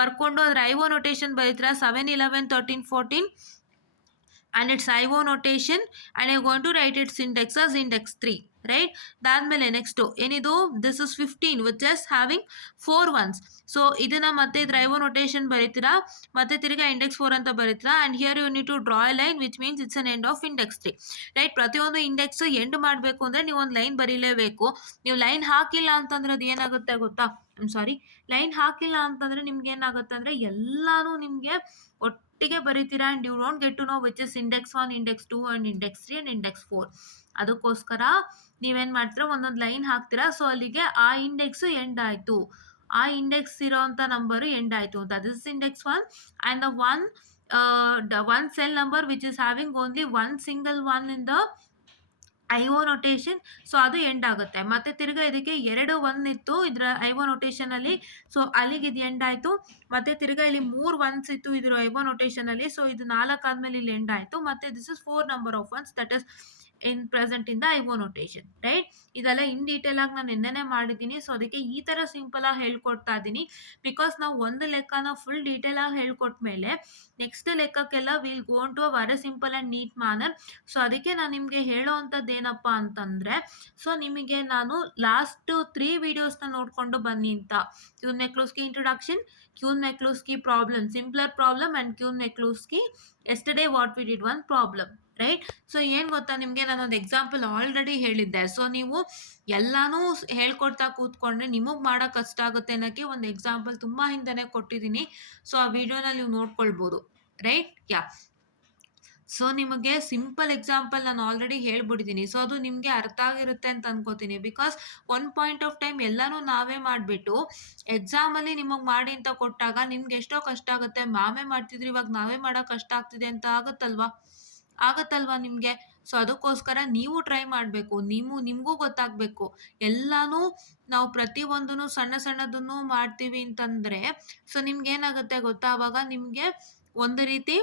ಬರ್ಕೊಂಡು ಅದ್ರ IO notation ಬರೀತೀರಾ, 7, 11, 13, 14 and its IO notation, and you're going to write its index as index 3, right? ಅದಾದಮೇಲೆ next ಏನಿದು, this is 15 which is having 4 ones. So ಇದನ್ನು ಮತ್ತೆ ಇದ್ರ IO notation ಬರೀತೀರಾ, ಮತ್ತೆ ತಿರ್ಗಾ ಇಂಡೆಕ್ಸ್ 4 ಅಂತ ಬರೀತೀರಾ, and here you need to draw a line which means it's an end of index 3, right? ಪ್ರತಿಯೊಂದು ಇಂಡೆಕ್ಸ್ ಎಂಡ್ ಮಾಡಬೇಕು ಅಂದರೆ ನೀವು ಒಂದು ಲೈನ್ ಬರೀಲೇಬೇಕು. ನೀವು ಲೈನ್ ಹಾಕಿಲ್ಲ ಅಂತಂದ್ರೆ ಅದು ಏನಾಗುತ್ತೆ ಗೊತ್ತಾ, ಲೈನ್ ಹಾಕಿಲ್ಲ ಅಂತಂದರೆ ನಿಮ್ಗೆ ಏನಾಗುತ್ತೆ ಅಂದರೆ ಎಲ್ಲಾನು ನಿಮಗೆ ಒಟ್ಟಿಗೆ ಬರೀತೀರಾ, and you don't get to know which is index 1, index 2 and index 3 and index 4. ಅದಕ್ಕೋಸ್ಕರ ನೀವೇನು ಮಾಡ್ತೀರಾ, ಒಂದೊಂದು ಲೈನ್ ಹಾಕ್ತೀರಾ. ಸೊ ಅಲ್ಲಿಗೆ ಆ ಇಂಡೆಕ್ಸು ಎಂಡ್ ಆಯಿತು, ಆ ಇಂಡೆಕ್ಸ್ ಇರೋವಂಥ ನಂಬರು ಎಂಡ್ ಆಯಿತು ಅಂತ. This is index 1 and the one cell number which is having only one single one in the IO notation. So ಅದು ಎಂಡ್ ಆಗುತ್ತೆ. ಮತ್ತೆ ತಿರ್ಗಾ ಇದಕ್ಕೆ 2 1 ಇತ್ತು ಇದರ IO notation ಅಲ್ಲಿ, ಸೊ ಅಲ್ಲಿಗೆ ಇದು ಎಂಡ್ ಆಯಿತು. ಮತ್ತೆ ತಿರ್ಗಾ ಇಲ್ಲಿ 3 1s ಇತ್ತು ಇದ್ರ IO notation ಅಲ್ಲಿ, ಸೊ ಇದು 4 ಆದಮೇಲೆ ಇಲ್ಲಿ ಎಂಡ್ ಆಯಿತು. ಮತ್ತೆ this is 4 number of ones that is in present in the IO notation, right? ಇದೆಲ್ಲ ಇನ್ ಡೀಟೇಲ್ ಆಗಿ ನಾನು ನಿನ್ನೆನೇ ಮಾಡಿದ್ದೀನಿ. ಸೊ ಅದಕ್ಕೆ ಈ ಥರ ಸಿಂಪಲ್ ಆಗಿ ಹೇಳ್ಕೊಡ್ತಾ ಇದ್ದೀನಿ, ಬಿಕಾಸ್ ನಾವು ಒಂದು ಲೆಕ್ಕನ ಫುಲ್ ಡೀಟೇಲ್ ಆಗಿ ಹೇಳ್ಕೊಟ್ಟ ಮೇಲೆ ನೆಕ್ಸ್ಟ್ ಲೆಕ್ಕಕ್ಕೆಲ್ಲ will go to a very simple and neat manner. So ಅದಕ್ಕೆ ನಾನು ನಿಮಗೆ ಹೇಳೋವಂಥದ್ದು ಏನಪ್ಪ ಅಂತಂದರೆ, ಸೊ ನಿಮಗೆ ನಾನು ಲಾಸ್ಟ್ 3 ವೀಡಿಯೋಸ್ನ ನೋಡಿಕೊಂಡು ಬನ್ನಿ ಅಂತ. Quine McCluskey introduction, Quine McCluskey problem, simpler problem, and Quine McCluskey yesterday what we did one problem, right? So ಏನು ಗೊತ್ತಾ, ನಿಮಗೆ ನಾನೊಂದು ಎಕ್ಸಾಂಪಲ್ ಆಲ್ರೆಡಿ ಹೇಳಿದ್ದೆ. ಸೊ ನೀವು ಎಲ್ಲನೂ ಹೇಳ್ಕೊಡ್ತಾ ಕೂತ್ಕೊಂಡ್ರೆ ನಿಮಗೆ ಮಾಡೋಕೆ ಕಷ್ಟ ಆಗುತ್ತೆ ಅನ್ನೋಕ್ಕೆ ಒಂದು ಎಕ್ಸಾಂಪಲ್ ತುಂಬ ಹಿಂದೆನೇ ಕೊಟ್ಟಿದ್ದೀನಿ. ಸೊ ಆ ವಿಡಿಯೋನ ನೀವು ನೋಡ್ಕೊಳ್ಬೋದು, ರೈಟ್? ಯಾ. ಸೊ ನಿಮಗೆ ಸಿಂಪಲ್ ಎಕ್ಸಾಂಪಲ್ ನಾನು ಆಲ್ರೆಡಿ ಹೇಳ್ಬಿಟ್ಟಿದ್ದೀನಿ. ಸೊ ಅದು ನಿಮಗೆ ಅರ್ಥ ಆಗಿರುತ್ತೆ ಅಂತ ಅನ್ಕೋತೀನಿ, because one point of time ಎಲ್ಲನೂ ನಾವೇ ಮಾಡಿಬಿಟ್ಟು ಎಕ್ಸಾಮಲ್ಲಿ ನಿಮಗೆ ಮಾಡಿ ಅಂತ ಕೊಟ್ಟಾಗ ನಿಮ್ಗೆ ಎಷ್ಟೋ ಕಷ್ಟ ಆಗುತ್ತೆ. ಮ್ಯಾಮೇ ಮಾಡ್ತಿದ್ರು, ಇವಾಗ ನಾವೇ ಮಾಡೋಕೆ ಕಷ್ಟ ಆಗ್ತಿದೆ ಅಂತ ಆಗುತ್ತಲ್ವಾ ನಿಮಗೆ? ಸೊ ಅದಕ್ಕೋಸ್ಕರ ನೀವು ಟ್ರೈ ಮಾಡಬೇಕು, ನಿಮಗೂ ಗೊತ್ತಾಗಬೇಕು. ಎಲ್ಲನೂ ನಾವು ಪ್ರತಿಯೊಂದೂ ಸಣ್ಣದನ್ನು ಮಾಡ್ತೀವಿ ಅಂತಂದರೆ ಸೊ ನಿಮ್ಗೆ ಏನಾಗುತ್ತೆ ಗೊತ್ತಾ, ಆವಾಗ ನಿಮಗೆ ಒಂದು ರೀತಿ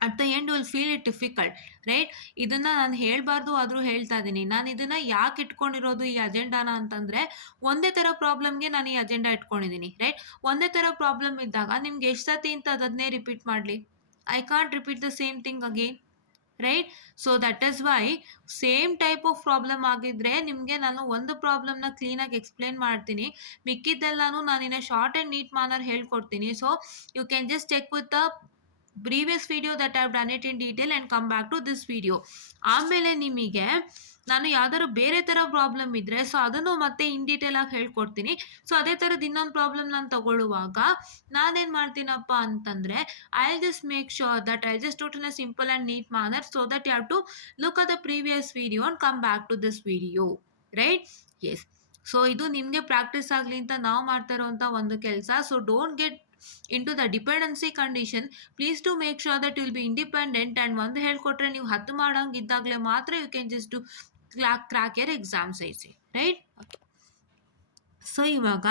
at the end will feel it difficult, right? ಇದನ್ನು ನಾನು ಹೇಳಬಾರ್ದು, ಆದರೂ ಹೇಳ್ತಾ ಇದ್ದೀನಿ. ನಾನು ಇದನ್ನು ಯಾಕೆ ಇಟ್ಕೊಂಡಿರೋದು ಈ ಅಜೆಂಡಾನ ಅಂತಂದರೆ, ಒಂದೇ ಥರ ಪ್ರಾಬ್ಲಮ್ಗೆ ನಾನು ಈ ಅಜೆಂಡಾ ಇಟ್ಕೊಂಡಿದ್ದೀನಿ, ರೈಟ್? ಒಂದೇ ಥರ ಪ್ರಾಬ್ಲಮ್ ಇದ್ದಾಗ ನಿಮ್ಗೆ ಎಷ್ಟು ಸತಿ ಅಂತ ಅದನ್ನೇ ರಿಪೀಟ್ ಮಾಡಲಿ? I can't repeat the same thing again, right? So that is why same type of problem ಆಗಿದ್ರೆ ನಿಮಗೆ ನಾನು ಒಂದು ಪ್ರಾಬ್ಲಮ್ನ ಕ್ಲೀನಾಗಿ ಎಕ್ಸ್ಪ್ಲೇನ್ ಮಾಡ್ತೀನಿ, ಮಿಕ್ಕಿದ್ದೆಲ್ಲನೂ ನಾನಿನ್ನ ಶಾರ್ಟ್ ಆ್ಯಂಡ್ ನೀಟ್ ಮ್ಯಾನರ್ ಹೇಳ್ಕೊಡ್ತೀನಿ. So you can just check with the previous video that I have done it in detail and come back to this video. ಆಮೇಲೆ ನಿಮಗೆ ನಾನು ಯಾವ್ದಾದ್ರು ಬೇರೆ ಥರ ಪ್ರಾಬ್ಲಮ್ ಇದ್ದರೆ ಸೊ ಅದನ್ನು ಮತ್ತೆ ಇನ್ ಡೀಟೇಲ್ ಆಗಿ ಹೇಳ್ಕೊಡ್ತೀನಿ. ಸೊ ಅದೇ ಥರದ್ದು ಇನ್ನೊಂದು ಪ್ರಾಬ್ಲಮ್ ನಾನು ತಗೊಳ್ಳುವಾಗ ನಾನೇನು ಮಾಡ್ತೀನಪ್ಪ ಅಂತಂದರೆ, I just make sure that I just to in a simple and neat manner, so that you have to look at the previous video and come back to this video, right? Yes. So ಇದು ನಿಮಗೆ practice ಆಗಲಿ ಅಂತ ನಾವು ಮಾಡ್ತಾ ಇರೋವಂಥ ಒಂದು ಕೆಲಸ. So don't get into the dependency condition. Please to make sure that you will be independent, and ಒಂದು ಹೇಳ್ಕೊಟ್ರೆ ನೀವು 10 ಮಾಡೋಂಗೆ ಇದ್ದಾಗಲೇ ಮಾತ್ರ you can just do crack your exams, right? So ಇವಾಗ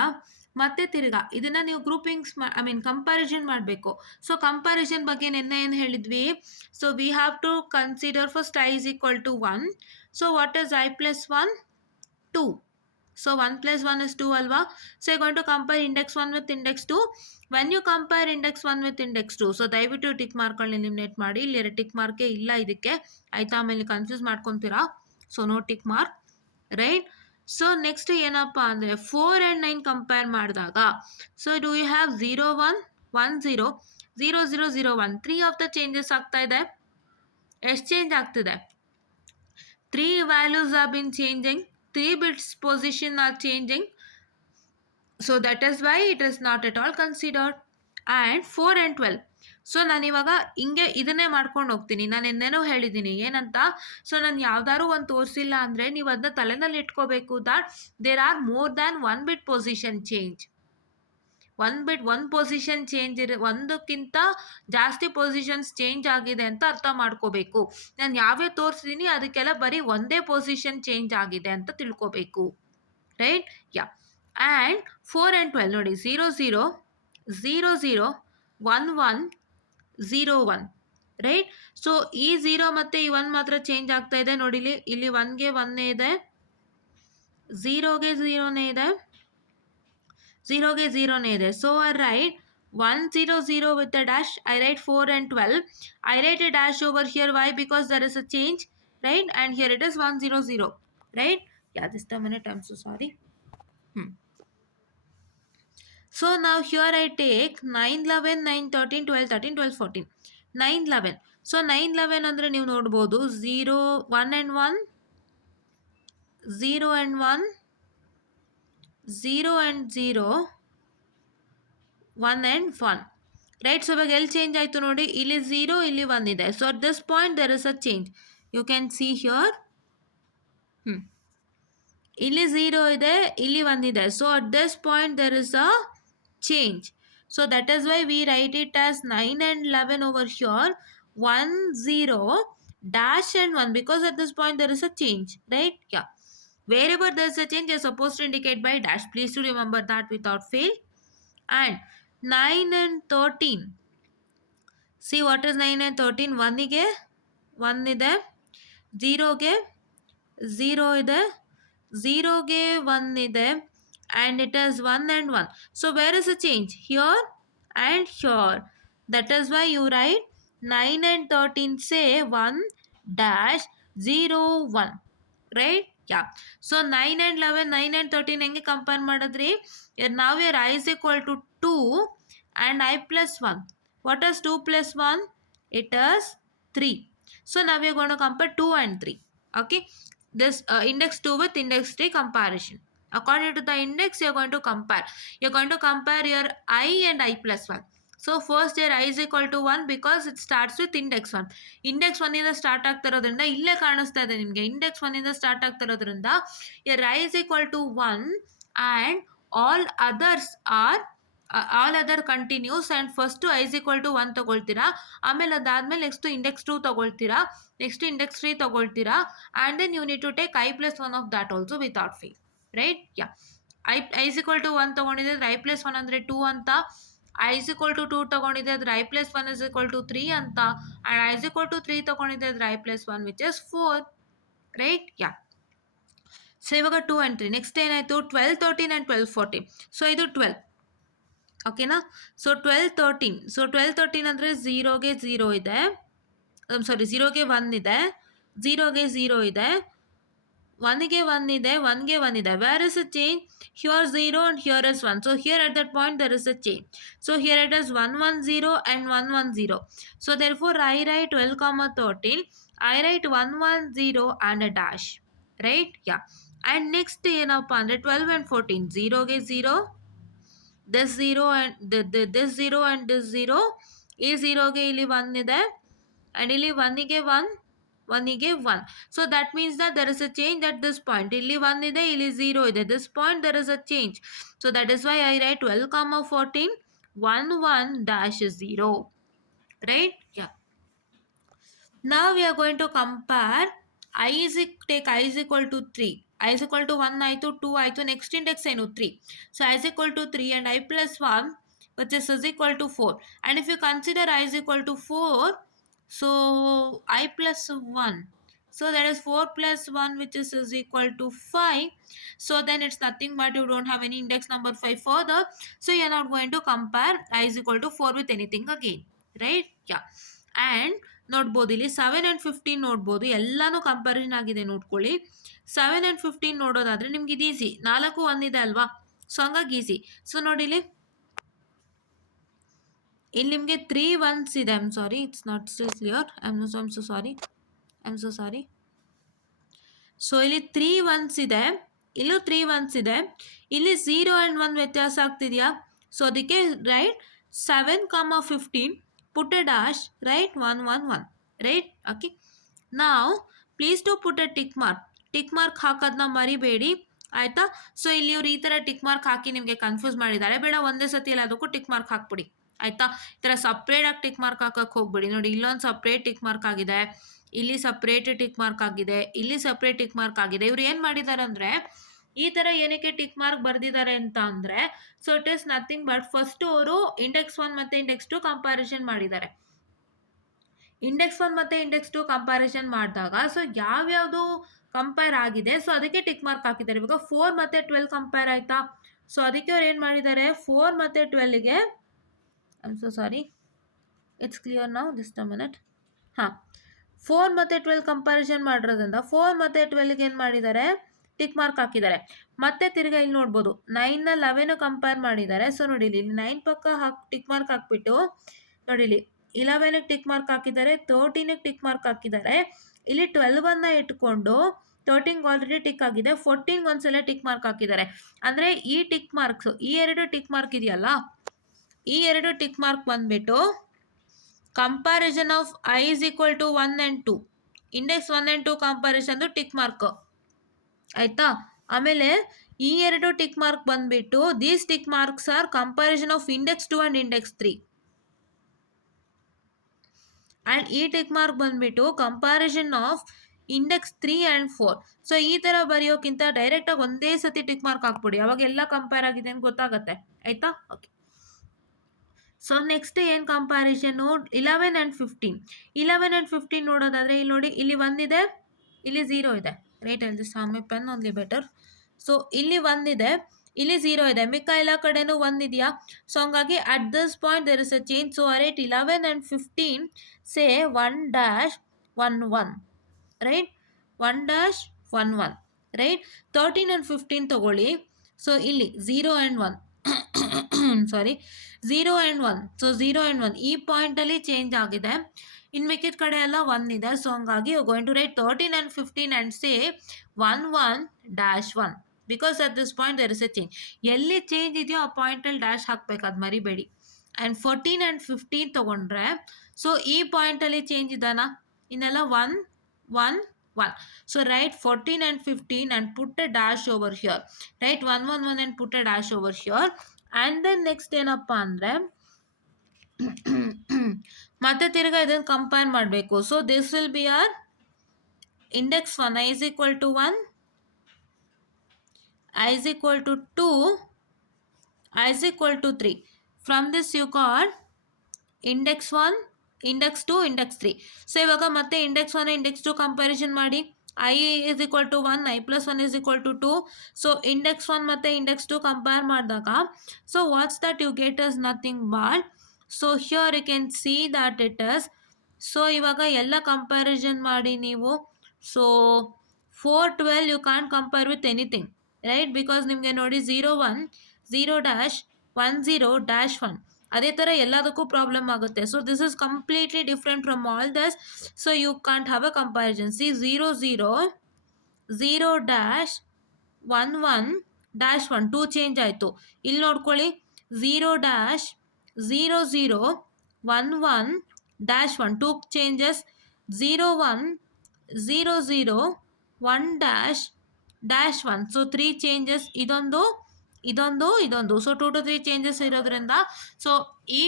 ಮತ್ತೆ ತಿರ್ಗಾ ಇದನ್ನು ನೀವು ಗ್ರೂಪಿಂಗ್ಸ್ ಕಂಪ್ಯಾರಿಸನ್ ಮಾಡಬೇಕು. ಸೊ ಕಂಪ್ಯಾರಿಸನ್ ಬಗ್ಗೆ ನಿನ್ನೆ ಏನು ಹೇಳಿದ್ವಿ? So we have to consider first I is equal to 1. So what is I plus 1? 2. So 1 plus 1 is 2 alva. So you're going to compare index 1 with index 2. When you compare index 1 with index 2, so ದಯವಿಟ್ಟು tick ಮಾರ್ಕ್ಗಳನ್ನ eliminate ಮಾಡಿ. ಇಲ್ಲಿ tick ಮಾರ್ಕೇ ಇಲ್ಲ ಇದಕ್ಕೆ, ಆಯಿತಾ? ಆಮೇಲೆ confuse ಮಾಡ್ಕೊತೀರಾ. So no tick mark, right? So next ಏನಪ್ಪ ಅಂದರೆ 4 and 9 ಕಂಪೇರ್ ಮಾಡಿದಾಗ so do you have 0 1 1 0 0 0 0 1 3 of the changes ಆಗ್ತಾ ಇದೆ. ಎಷ್ಟು ಚೇಂಜ್ ಆಗ್ತಿದೆ? 3 values have been changing. 3 bits position are changing. So that is why it is not at all considered. And 4 and 12. So ನಾನಿವಾಗ ಹಿಂಗೆ ಇದನ್ನೇ ಮಾಡ್ಕೊಂಡು ಹೋಗ್ತೀನಿ. ನಾನು ಎಂದೇನೋ ಹೇಳಿದ್ದೀನಿ ಏನಂತ. ಸೊ ನಾನು ಯಾವ್ದಾದ್ರು ಒಂದು ತೋರಿಸಿಲ್ಲ ಅಂದರೆ ನೀವು ಅದನ್ನ ತಲೆನಲ್ಲಿ ಇಟ್ಕೋಬೇಕು that there are more than 1 bit position change. One position change ಒಂದಕ್ಕಿಂತ ಜಾಸ್ತಿ ಪೊಸಿಷನ್ಸ್ ಚೇಂಜ್ ಆಗಿದೆ ಅಂತ ಅರ್ಥ ಮಾಡ್ಕೋಬೇಕು. ನಾನು ಯಾವ್ಯಾವ ತೋರಿಸಿದ್ದೀನಿ ಅದಕ್ಕೆಲ್ಲ ಬರೀ ಒಂದೇ ಪೊಸಿಷನ್ ಚೇಂಜ್ ಆಗಿದೆ ಅಂತ ತಿಳ್ಕೋಬೇಕು. ರೈಟ್? ಯಾ. ಆ್ಯಂಡ್ 4 and 12 ನೋಡಿ 0 0 0 0 1 1 0 1. ರೈಟ್? ಸೊ ಈ 0 ಮತ್ತು ಈ 1 ಮಾತ್ರ ಚೇಂಜ್ ಆಗ್ತಾ ಇದೆ ನೋಡಿ. ಇಲ್ಲಿ 1ಗೆ 1ನೇ ಇದೆ, 0ಗೆ 0ನೇ ಇದೆ, 0ಗೆ 0ನೇ ಇದೆ. So I write 1 0 0 with a dash. I write 4 and 12. I write a dash over here. Why? Because there is a change, right? And here it is 1 0 0, right? Yeah, just a minute, I'm so sorry. So now here I take 9 11 9 13 12 13 12 14 9 11. So 9 11 ಅಂದರೆ ನೀವು ನೋಡ್ಬೋದು 0 1 and 1 0 and 1 0 and 0 1 and 1. Right? So ಇವಾಗ ಎಲ್ಲಿ change ಆಯಿತು ನೋಡಿ, ಇಲ್ಲಿ 0 ಇಲ್ಲಿ 1 ಇದೆ. So at this point there is a change. You can see here ಇಲ್ಲಿ 0 ಇದೆ, ಇಲ್ಲಿ 1 ಇದೆ. So at this point there is a change. So that is why we write it as 9 and 11 over here, 1 0 dash and 1, because at this point there is a change, right? Yeah, wherever there is a change you're supposed to indicate by dash. Please to remember that without fail. And 9 and 13, see what is 9 and 13. 1 ಗೆ 1 ಇದೆ, 0ಗೆ 0 ಇದೆ, 0ಗೆ 1 ಇದೆ, and it is 1 and 1. So where is the change? Here and here. That is why you write 9 and 13 say 1 dash 0 1. Right? Yeah. So 9 and 11, 9 and 13 ಹೆಂಗೆ compare ಮಾಡಿದ್ರಿ? Now here I is equal to 2 and I plus 1. What is 2 plus 1? It is 3. So now we are going to compare 2 and 3. Okay. This index 2 with index 3 comparison. According to the index, you are going to compare. You are going to compare your I and I plus 1. So first your I is equal to 1 because it starts with index 1. Index 1 ಇಂದ start ಆಗ್ತಿರೋದ್ರಿಂದ ಇಲ್ಲೇ ಕಾಣಿಸ್ತಾ ಇದೆ ನಿಮಗೆ. Index 1 ಇಂದ start ಆಗ್ತಿರೋದ್ರಿಂದ your I is equal to 1 and all others are all other continues. And first I is equal to 1 ತೊಗೊಳ್ತೀರಾ, ಆಮೇಲೆ ಅದಾದಮೇಲೆ next index 2 ತೊಗೊಳ್ತೀರಾ, ನೆಕ್ಸ್ಟ್ ಇಂಡೆಕ್ಸ್ 3 ತೊಗೊಳ್ತೀರಾ, and then you need to take I plus 1 of that also without fail. Right? Yeah. I is equal to 1 ತೊಗೊಂಡಿದ್ರೆ I plus 1 ಅಂದರೆ 2 ಅಂತ, I is equal to 2 ತೊಗೊಂಡಿದ್ದೆ ಅದ್ರ I plus 1 is equal to 3 ಅಂತ, and I is equal to 3 ತೊಗೊಂಡಿದ್ದೆ ಅದ್ರ I plus 1 which is 4. Right? Yeah. So ಇವಾಗ 2 and 3. Next ಏನಾಯಿತು? 12 13 and 12 14. ಸೊ ಇದು 12. ಓಕೆನಾ? ಸೊ 12 13. ಸೊ 12 13 ಅಂದರೆ 0ಗೆ 0 ಇದೆ, ಸಾರಿ 0ಗೆ 1 ಇದೆ, 0ಗೆ 0 ಇದೆ, 1ಗೆ 1 ಇದೆ, 1ಗೆ 1 ಇದೆ. Where is the change? Here 0 and here is 1. So here at that point there is a change. So here it is 1 1 0 and 1 1 0. So therefore I write 12 comma 13. I write 1 1 0 and a dash. Right? Yeah. And next ಏನಪ್ಪ ಅಂದರೆ 12 and 14. 0ಗೆ 0, this 0 and this 0 and this 0. ಈ 0ಗೆ ಇಲ್ಲಿ 1 ಇದೆ, and ಇಲ್ಲಿ 1ಗೆ 1, 1ಗೆ 1. So that means that there is a change at this point. ಇಲ್ಲಿ 1 ಇದೆ, ಇಲ್ಲಿ 0 ಇದೆ. This point there is a change. So that is why I write 12 comma 14, 1 1 dash 0. Right? Yeah. Now we are going to compare take I is equal to 3. I is equal to 1 ಆಯಿತು, 2 ಆಯಿತು, next index ಏನು 3. So I is equal to 3 and I plus 1 which is equal to 4. And if you consider I is equal to 4, so I plus 1. So that is 4 plus 1 which is equal to 5. So then it's nothing but you don't have any index number 5 further. So you are not going to compare I is equal to 4 with anything again. Right? Yeah. And ನೋಡ್ಬೋದು ಇಲ್ಲಿ 7 and 15 ನೋಡ್ಬೋದು, ಎಲ್ಲನೂ comparison ಆಗಿದೆ ನೋಡ್ಕೊಳ್ಳಿ. 7 and 15 ನೋಡೋದಾದರೆ ನಿಮ್ಗೆ ಇದು easy, 4 1 ಇದೆ ಅಲ್ವಾ, ಸೊ ಹಂಗಾಗಿ ಈಸಿ. ಸೊ ನೋಡಿ ಇಲ್ಲಿ ನಿಮಗೆ 3 1s ಇದೆ. I am sorry, it's not still clear. I am so sorry. So ಇಲ್ಲಿ 3 1s ಇದೆ, ಇಲ್ಲೂ 3 1s ಇದೆ, ಇಲ್ಲಿ 0 ಆ್ಯಂಡ್ 1 ವ್ಯತ್ಯಾಸ ಆಗ್ತಿದೆಯಾ? ಸೊ ಅದಕ್ಕೆ right 7, 15 put a dash, right 1 1 1, right? Okay, now please to put a tick mark ಹಾಕೋದನ್ನ ಮರಿಬೇಡಿ ಆಯಿತಾ. ಸೊ ಇಲ್ಲಿ ಇವ್ರು ಈ ಥರ ಟಿಕ್ ಮಾರ್ಕ್ ಹಾಕಿ ನಿಮಗೆ ಕನ್ಫ್ಯೂಸ್ ಮಾಡಿದ್ದಾರೆ, ಬೇಡ ಒಂದೇ ಸತಿ ಎಲ್ಲದಕ್ಕೂ ಟಿಕ್ ಮಾರ್ಕ್ ಹಾಕ್ಬಿಡಿ ಆಯಿತಾ. ಈ ಥರ ಸಪ್ರೇಟಾಗಿ ಟಿಕ್ ಮಾರ್ಕ್ ಹಾಕಕ್ಕೆ ಹೋಗ್ಬಿಡಿ. ನೋಡಿ ಇಲ್ಲೊಂದು ಸಪ್ರೇಟ್ ಟಿಕ್ ಮಾರ್ಕ್ ಆಗಿದೆ, ಇಲ್ಲಿ ಸಪ್ರೇಟ್ ಟಿಕ್ ಮಾರ್ಕ್ ಆಗಿದೆ, ಇಲ್ಲಿ ಸಪ್ರೇಟ್ ಟಿಕ್ ಮಾರ್ಕ್ ಆಗಿದೆ. ಇವ್ರು ಏನು ಮಾಡಿದ್ದಾರೆ ಅಂದರೆ ಈ ಥರ ಏನಕ್ಕೆ ಟಿಕ್ ಮಾರ್ಕ್ ಬರೆದಿದ್ದಾರೆ ಅಂತ ಅಂದರೆ, so it is nothing but first ಅವರು ಇಂಡೆಕ್ಸ್ 1 ಮತ್ತು ಇಂಡೆಕ್ಸ್ 2 ಕಂಪ್ಯಾರಿಸನ್ ಮಾಡಿದ್ದಾರೆ. ಇಂಡೆಕ್ಸ್ 1 ಮತ್ತು ಇಂಡೆಕ್ಸ್ 2 ಕಂಪ್ಯಾರಿಸನ್ ಮಾಡಿದಾಗ ಸೊ ಯಾವ್ಯಾವುದು ಕಂಪೇರ್ ಆಗಿದೆ ಸೊ ಅದಕ್ಕೆ ಟಿಕ್ ಮಾರ್ಕ್ ಹಾಕಿದ್ದಾರೆ. ಇವಾಗ 4 ಮತ್ತು 12 ಕಂಪೇರ್ ಆಯಿತಾ, ಸೊ ಅದಕ್ಕೆ ಅವ್ರು ಏನು ಮಾಡಿದ್ದಾರೆ 4 ಮತ್ತು 12ಗೆ I am so sorry, it's clear now, just a minute. ಹಾಂ, 4 ಮತ್ತು 12 ಕಂಪ್ಯಾರಿಸನ್ ಮಾಡಿರೋದ್ರಿಂದ 4 ಮತ್ತು 12ಗೆ ಏನು ಮಾಡಿದ್ದಾರೆ ಟಿಕ್ ಮಾರ್ಕ್ ಹಾಕಿದ್ದಾರೆ. ಮತ್ತೆ ತಿರ್ಗಾ ಇಲ್ಲಿ ನೋಡ್ಬೋದು 9ನ 11 ಕಂಪೇರ್ ಮಾಡಿದ್ದಾರೆ. ಸೊ ನೋಡಿ ಇಲ್ಲಿ 9 ಪಕ್ಕ ಟಿಕ್ ಮಾರ್ಕ್ ಹಾಕ್ಬಿಟ್ಟು ನೋಡಿ ಇಲ್ಲಿ 11ಗೆ ಟಿಕ್ ಮಾರ್ಕ್ ಹಾಕಿದ್ದಾರೆ, 13ಗೆ ಟಿಕ್ ಮಾರ್ಕ್ ಹಾಕಿದ್ದಾರೆ. ಇಲ್ಲಿ 12ಅನ್ನು ಇಟ್ಕೊಂಡು 13ಗೆ ಆಲ್ರೆಡಿ ಟಿಕ್ ಆಗಿದೆ, 14ಗೆ ಒಂದ್ಸಲ ಟಿಕ್ ಮಾರ್ಕ್ ಹಾಕಿದ್ದಾರೆ. ಅಂದರೆ ಈ ಟಿಕ್ ಮಾರ್ಕ್ಸು ಈ ಎರಡು ಟಿಕ್ ಮಾರ್ಕ್ ಇದೆಯಲ್ಲ, ಈ ಎರಡು ಟಿಕ್ ಮಾರ್ಕ್ ಬಂದ್ಬಿಟ್ಟು comparison of I is equal to 1 and 2, index 1 and 2 ಕಂಪ್ಯಾರಿಸನ್ದು ಟಿಕ್ ಮಾರ್ಕ್ ಆಯಿತಾ. ಆಮೇಲೆ ಈ ಎರಡು ಟಿಕ್ ಮಾರ್ಕ್ ಬಂದ್ಬಿಟ್ಟು these tick marks are comparison of index 2 and index 3, and ಈ ಟಿಕ್ ಮಾರ್ಕ್ ಬಂದ್ಬಿಟ್ಟು comparison of index 3 and 4. So ಈ ಥರ ಬರೆಯೋಕ್ಕಿಂತ ಡೈರೆಕ್ಟಾಗಿ ಒಂದೇ ಸತಿ ಟಿಕ್ ಮಾರ್ಕ್ ಹಾಕ್ಬಿಡಿ, ಅವಾಗ ಎಲ್ಲ ಕಂಪೇರ್ ಆಗಿದೆ ಅಂತ ಗೊತ್ತಾಗುತ್ತೆ ಆಯಿತಾ. ಓಕೆ, ಸೊ ನೆಕ್ಸ್ಟ್ ಏನು ಕಂಪ್ಯಾರಿಸನ್ನು 11 and 15. 11 and 15 ನೋಡೋದಾದರೆ ಇಲ್ಲಿ ನೋಡಿ, ಇಲ್ಲಿ 1 ಇದೆ, ಇಲ್ಲಿ 0 ಇದೆ, ರೈಟ್. ಅಲ್ಲಿ just my pen only better. So ಇಲ್ಲಿ 1 ಇದೆ, ಇಲ್ಲಿ 0 ಇದೆ, ಮಿಕ್ಕ ಎಲ್ಲ ಕಡೆನೂ 1 ಇದೆಯಾ. ಸೊ ಹಂಗಾಗಿ at this point there is a change. So right 11 and 15 say 1-1-1, right, 1-1-1, right. 13 and 15 ತಗೊಳ್ಳಿ. ಸೊ ಇಲ್ಲಿ 0 and 1 sorry 0 and 1, so 0 and 1 ಈ ಪಾಯಿಂಟಲ್ಲಿ ಚೇಂಜ್ ಆಗಿದೆ, ಇನ್ನು ಮಿಕ್ಕಿದ ಕಡೆ ಎಲ್ಲ 1 ಇದೆ. ಸೊ ಹಂಗಾಗಿ you going to right 13 and 15 and say 1-1-1, because at this point there is a change. ಎಲ್ಲಿ ಚೇಂಜ್ ಇದೆಯೋ ಆ ಪಾಯಿಂಟಲ್ಲಿ ಡ್ಯಾಶ್ ಹಾಕ್ಬೇಕು, ಅದು ಮರಿಬೇಡಿ. ಆ್ಯಂಡ್ 14 and 15 ತೊಗೊಂಡ್ರೆ ಸೊ ಈ ಪಾಯಿಂಟಲ್ಲಿ ಚೇಂಜ್ ಇದಾನ, ಇನ್ನೆಲ್ಲ 1-1-1. So write 14 and 15 and put a dash over here. Write 1-1-1 and put a dash over here. And then next ಏನಪ್ಪ ಅಂದರೆ ಮತ್ತೆ ತಿರ್ಗಾ ಇದನ್ನು ಕಂಪೇರ್ ಮಾಡಬೇಕು. So this will be our index 1 I is equal to 1, I is equal to 2, I is equal to 3. From this you got index 1, index 2, index 3. So ಇವಾಗ ಮತ್ತೆ index 1 index 2 comparison ಮಾಡಿ. I is equal to 1, I plus 1 is equal to 2. So index 1 ಮತ್ತು index 2 compare ಮಾಡಿದಾಗ so what's that you get is nothing but, so here you can see that it is. So ಇವಾಗ ಎಲ್ಲ ಕಂಪ್ಯಾರಿಸನ್ ಮಾಡಿ ನೀವು. So 4-12 you can compare with anything, right, because ನಿಮಗೆ ನೋಡಿ 0-1, 0-10-1, ಅದೇ ಥರ ಎಲ್ಲದಕ್ಕೂ ಪ್ರಾಬ್ಲಮ್ ಆಗುತ್ತೆ. So this is completely different from all thus. So you can't have a comparison. See 0-0-0-11-1 2 change ಆಯಿತು. ಇಲ್ಲಿ ನೋಡ್ಕೊಳ್ಳಿ 0-00-11-1 2 ಚೇಂಜಸ್, 0-1-0-0-1-1. ಸೊ 3 ಚೇಂಜಸ್, ಇದೊಂದು. ಸೊ 2 to 3 ಚೇಂಜಸ್ ಇರೋದ್ರಿಂದ ಸೊ ಈ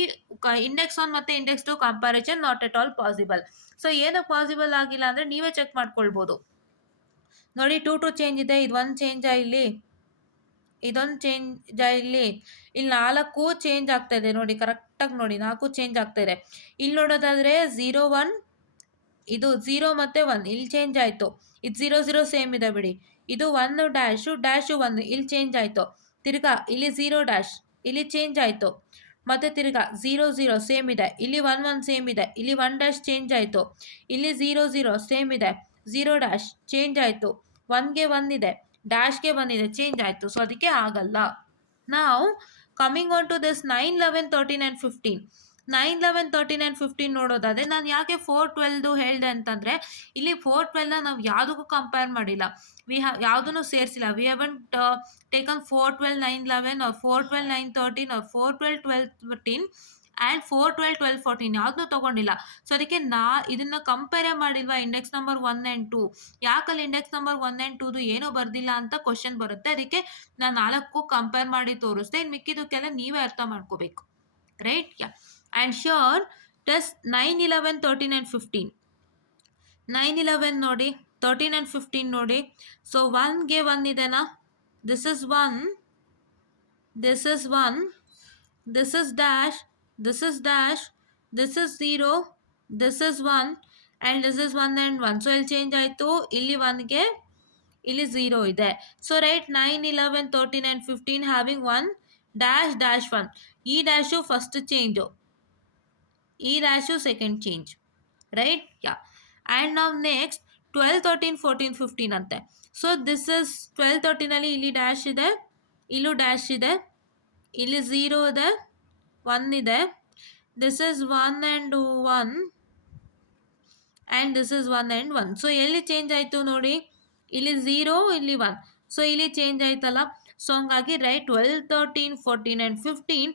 ಇಂಡೆಕ್ಸ್ 1 ಮತ್ತು index 2 comparison not at all possible. So ಏನಕ್ಕೆ possible ಆಗಿಲ್ಲ ಅಂದರೆ ನೀವೇ ಚೆಕ್ ಮಾಡ್ಕೊಳ್ಬೋದು. ನೋಡಿ 2 ಚೇಂಜ್ ಇದೆ, ಇದೊಂದು ಚೇಂಜ, ಇದೊಂದು ಚೇಂಜ, ಇಲ್ಲಿ 4 ಚೇಂಜ್ ಆಗ್ತಾ ಇದೆ. ನೋಡಿ ಕರೆಕ್ಟಾಗಿ ನೋಡಿ 4 ಚೇಂಜ್ ಆಗ್ತಾ ಇದೆ. ಇಲ್ಲಿ ನೋಡೋದಾದರೆ 0-1, ಇದು 0 ಮತ್ತು 1 ಇಲ್ಲಿ ಚೇಂಜ್ ಆಯಿತು. ಇದು 0-0 ಸೇಮ್ ಇದೆ ಬಿಡಿ. ಇದು 1-1 ಇಲ್ಲಿ ಚೇಂಜ್ ಆಯಿತು. ತಿರ್ಗಾ ಇಲ್ಲಿ 0- ಇಲ್ಲಿ ಚೇಂಜ್ ಆಯಿತು. ಮತ್ತು ತಿರ್ಗಾ 0-0 ಸೇಮ್ ಇದೆ, ಇಲ್ಲಿ 1-1 ಸೇಮ್ ಇದೆ, ಇಲ್ಲಿ 1- ಚೇಂಜ್ ಆಯಿತು, ಇಲ್ಲಿ 0-0 ಸೇಮ್ ಇದೆ, 0- ಚೇಂಜ್ ಆಯಿತು, 1ಗೆ 1 ಇದೆ, ಡ್ಯಾಶ್ಗೆ 1 ಇದೆ, ಚೇಂಜ್ ಆಯಿತು. ಸೊ ಅದಕ್ಕೆ ಆಗಲ್ಲ. ನಾವು coming on to this 9, 11, 13 and 15. 9, 11, 13 and 15 ನೋಡೋದಾದರೆ ನಾನು ಯಾಕೆ 4, 12 ಹೇಳಿದೆ ಅಂತಂದರೆ ಇಲ್ಲಿ 4, 12ನ ನಾವು ಯಾವುದಕ್ಕೂ ಕಂಪೇರ್ ಮಾಡಿಲ್ಲ. ಯಾವುದನ್ನು ಸೇರಿಸಿಲ್ಲ. We haven't taken 4, 12, 9, 11 or 4, 12, 9, 13 or 4, 12, 12, 13 and 4, 12, 12, 14 ಯಾವುದನ್ನೂ ತೊಗೊಂಡಿಲ್ಲ. ಸೊ ಅದಕ್ಕೆ ಇದನ್ನು ಕಂಪೇರೇ ಮಾಡಿಲ್ವಾ ಇಂಡೆಕ್ಸ್ ನಂಬರ್ 1 ಆ್ಯಂಡ್ 2. ಯಾಕಲ್ಲಿ ಇಂಡೆಕ್ಸ್ ನಂಬರ್ 1 ಆ್ಯಂಡ್ 2ದು ಏನೂ ಬರ್ದಿಲ್ಲ ಅಂತ ಕ್ವಶನ್ ಬರುತ್ತೆ. ಅದಕ್ಕೆ ನಾನು 4 ಕಂಪೇರ್ ಮಾಡಿ ತೋರಿಸ್ದೆ. ಇನ್ನು ಮಿಕ್ಕಿದ್ದಕ್ಕೆಲ್ಲ ನೀವೇ ಅರ್ಥ ಮಾಡ್ಕೋಬೇಕು. Right? Yeah. And here test 9, 11, 13 and 15. 9, 11 ನೋಡಿ, 13 and 15 ನೋಡಿ. So 1ಗೆ 1 ಇದೆನಾ? This is 1, this is 1, this is dash, this is dash, this is 0, this is 1 and this is 1 and 1. So ಇಲ್ಲಿ ಚೇಂಜ್ ಆಯಿತು. ಇಲ್ಲಿ 1ಗೆ ಇಲ್ಲಿ 0 ಇದೆ. So right 9, 11, 13 and 15 having 1 dash dash 1. ಈ dash first change, ಈ dash second change. Right? Yeah. And ನಾವು next 12, 13, 14, 15 ಅಂತೆ. So this is 12, 13ಅಲ್ಲಿ ಇಲ್ಲಿ ಡ್ಯಾಶ್ ಇದೆ, ಇಲ್ಲೂ ಡ್ಯಾಶ್ ಇದೆ, ಇಲ್ಲಿ 0 ಇದೆ, 1 ಇದೆ. This is 1 and 1 and this is 1 and 1. So ಎಲ್ಲಿ ಚೇಂಜ್ ಆಯಿತು ನೋಡಿ, ಇಲ್ಲಿ 0, ಇಲ್ಲಿ 1. ಸೊ ಇಲ್ಲಿ ಚೇಂಜ್ ಆಯ್ತಲ್ಲ. ಸೊ ಹಂಗಾಗಿ right 12, 13, 14 and 15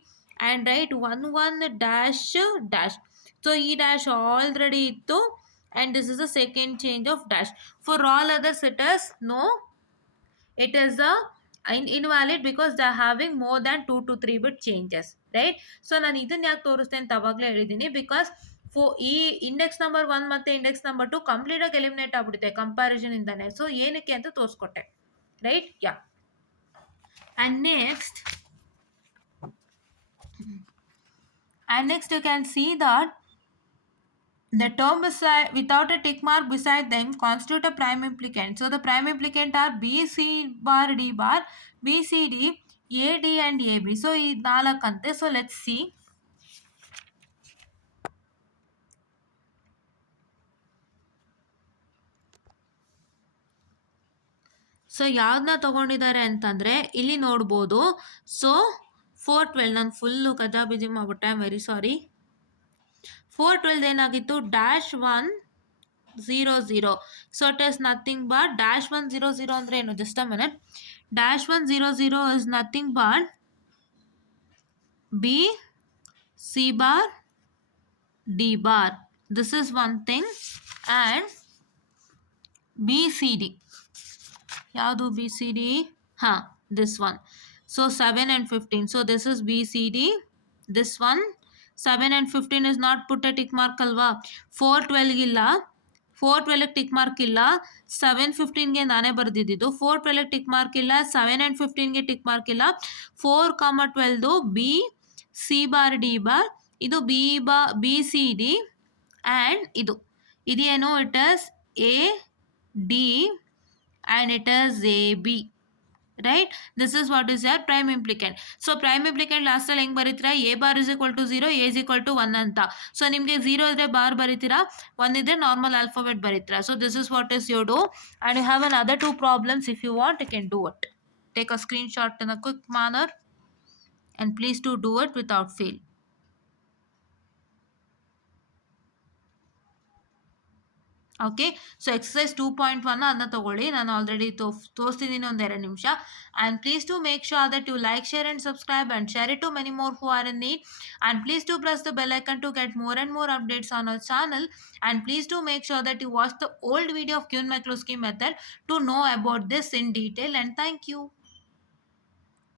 and write 1, 1 dash dash. So e dash already ittu and this is the second change of dash. For all others it is no, it is invalid because they are having more than 2 to 3 bit changes. Right? So ನಾನು ಇದನ್ನು ಯಾಕೆ ತೋರಿಸ್ತೆ ಅಂತ ಅವಾಗಲೇ ಹೇಳಿದ್ದೀನಿ. Because ಈ index number 1 ಮತ್ತು index number 2 ಕಂಪ್ಲೀಟಾಗಿ eliminate ಆಗ್ಬಿಡುತ್ತೆ ಕಂಪ್ಯಾರಿಸನ್ ಇಂದಾನೆ. ಸೊ ಏನಕ್ಕೆ ಅಂತ ತೋರಿಸ್ಕೊಟ್ಟೆ. Right? Yeah. And next you can see that the term without a tick mark beside them constitute a prime implicant. So the prime implicant are B, C bar, D bar, B, C, D, A, D and A, B. So ಈ 4 ಅಂತೆ. So let's see. So ಯಾವ್ದನ್ನ ತಗೊಂಡಿದ್ದಾರೆ ಅಂತಂದರೆ ಇಲ್ಲಿ ನೋಡ್ಬೋದು. So 4, 12 ನಾನು full ಕಜಾಬಿಜಿ ಮಾಡ್ಬಿಟ್ಟೆ, I am very sorry. 4, 12 ಏನಾಗಿತ್ತು, dash 1, 0, 0. So it is nothing but dash 1, 0, 0 ಅಂದರೆ ಏನು, just a minute. Dash 1, 0, 0 is nothing but B, C bar, D bar. This is one thing. And B, C, D. ಯಾವುದು B, C, D? ಹಾಂ, this one. So 7 and 15. So this is B, C, D. This one 7 and 15 is not put a tick mark ಅಲ್ವಾ. 4, 12 ಇಲ್ಲ, 4, 12 tick mark ಇಲ್ಲ. 7, 15ಗೆ ನಾನೇ ಬರೆದಿದ್ದು. 4, 12 tick mark ಇಲ್ಲ, 7 and 15ಗೆ tick mark ಇಲ್ಲ. 4, 12 B, C bar, D bar. ಇದು B, C, D and ಇದೇನು, it is A, D and it is AB. Right? This is what is your prime implicant. So prime implicant last ಅಲ್ಲಿ ಹೆಂಗೆ ಬರೀತೀರಾ, A bar is equal to 0, A is equal to 1 ಅಂತ. So ನಿಮಗೆ 0 ಇದ್ರೆ bar ಬರೀತೀರಾ, 1 ಇದ್ರೆ normal alphabet ಬರೀತೀರಾ. So this is what is you do. And you have another 2 problems. If you want, you can do it. Take a screenshot in a quick manner and please do it without fail. Okay. So exercise 2.1 ಅದನ್ನ ತಗೊಳ್ಳಿ. ನಾನು already ತೋರಿಸ್ತಿದ್ದೀನಿ ಒಂದು 2 ನಿಮಿಷ. And please to make sure that you like, share and subscribe and share it to many more who are in need. And please to press the bell icon to get more and more updates on our channel. And please do make sure that you watch the old video of Quine McCluskey method to know about this in detail. And thank you.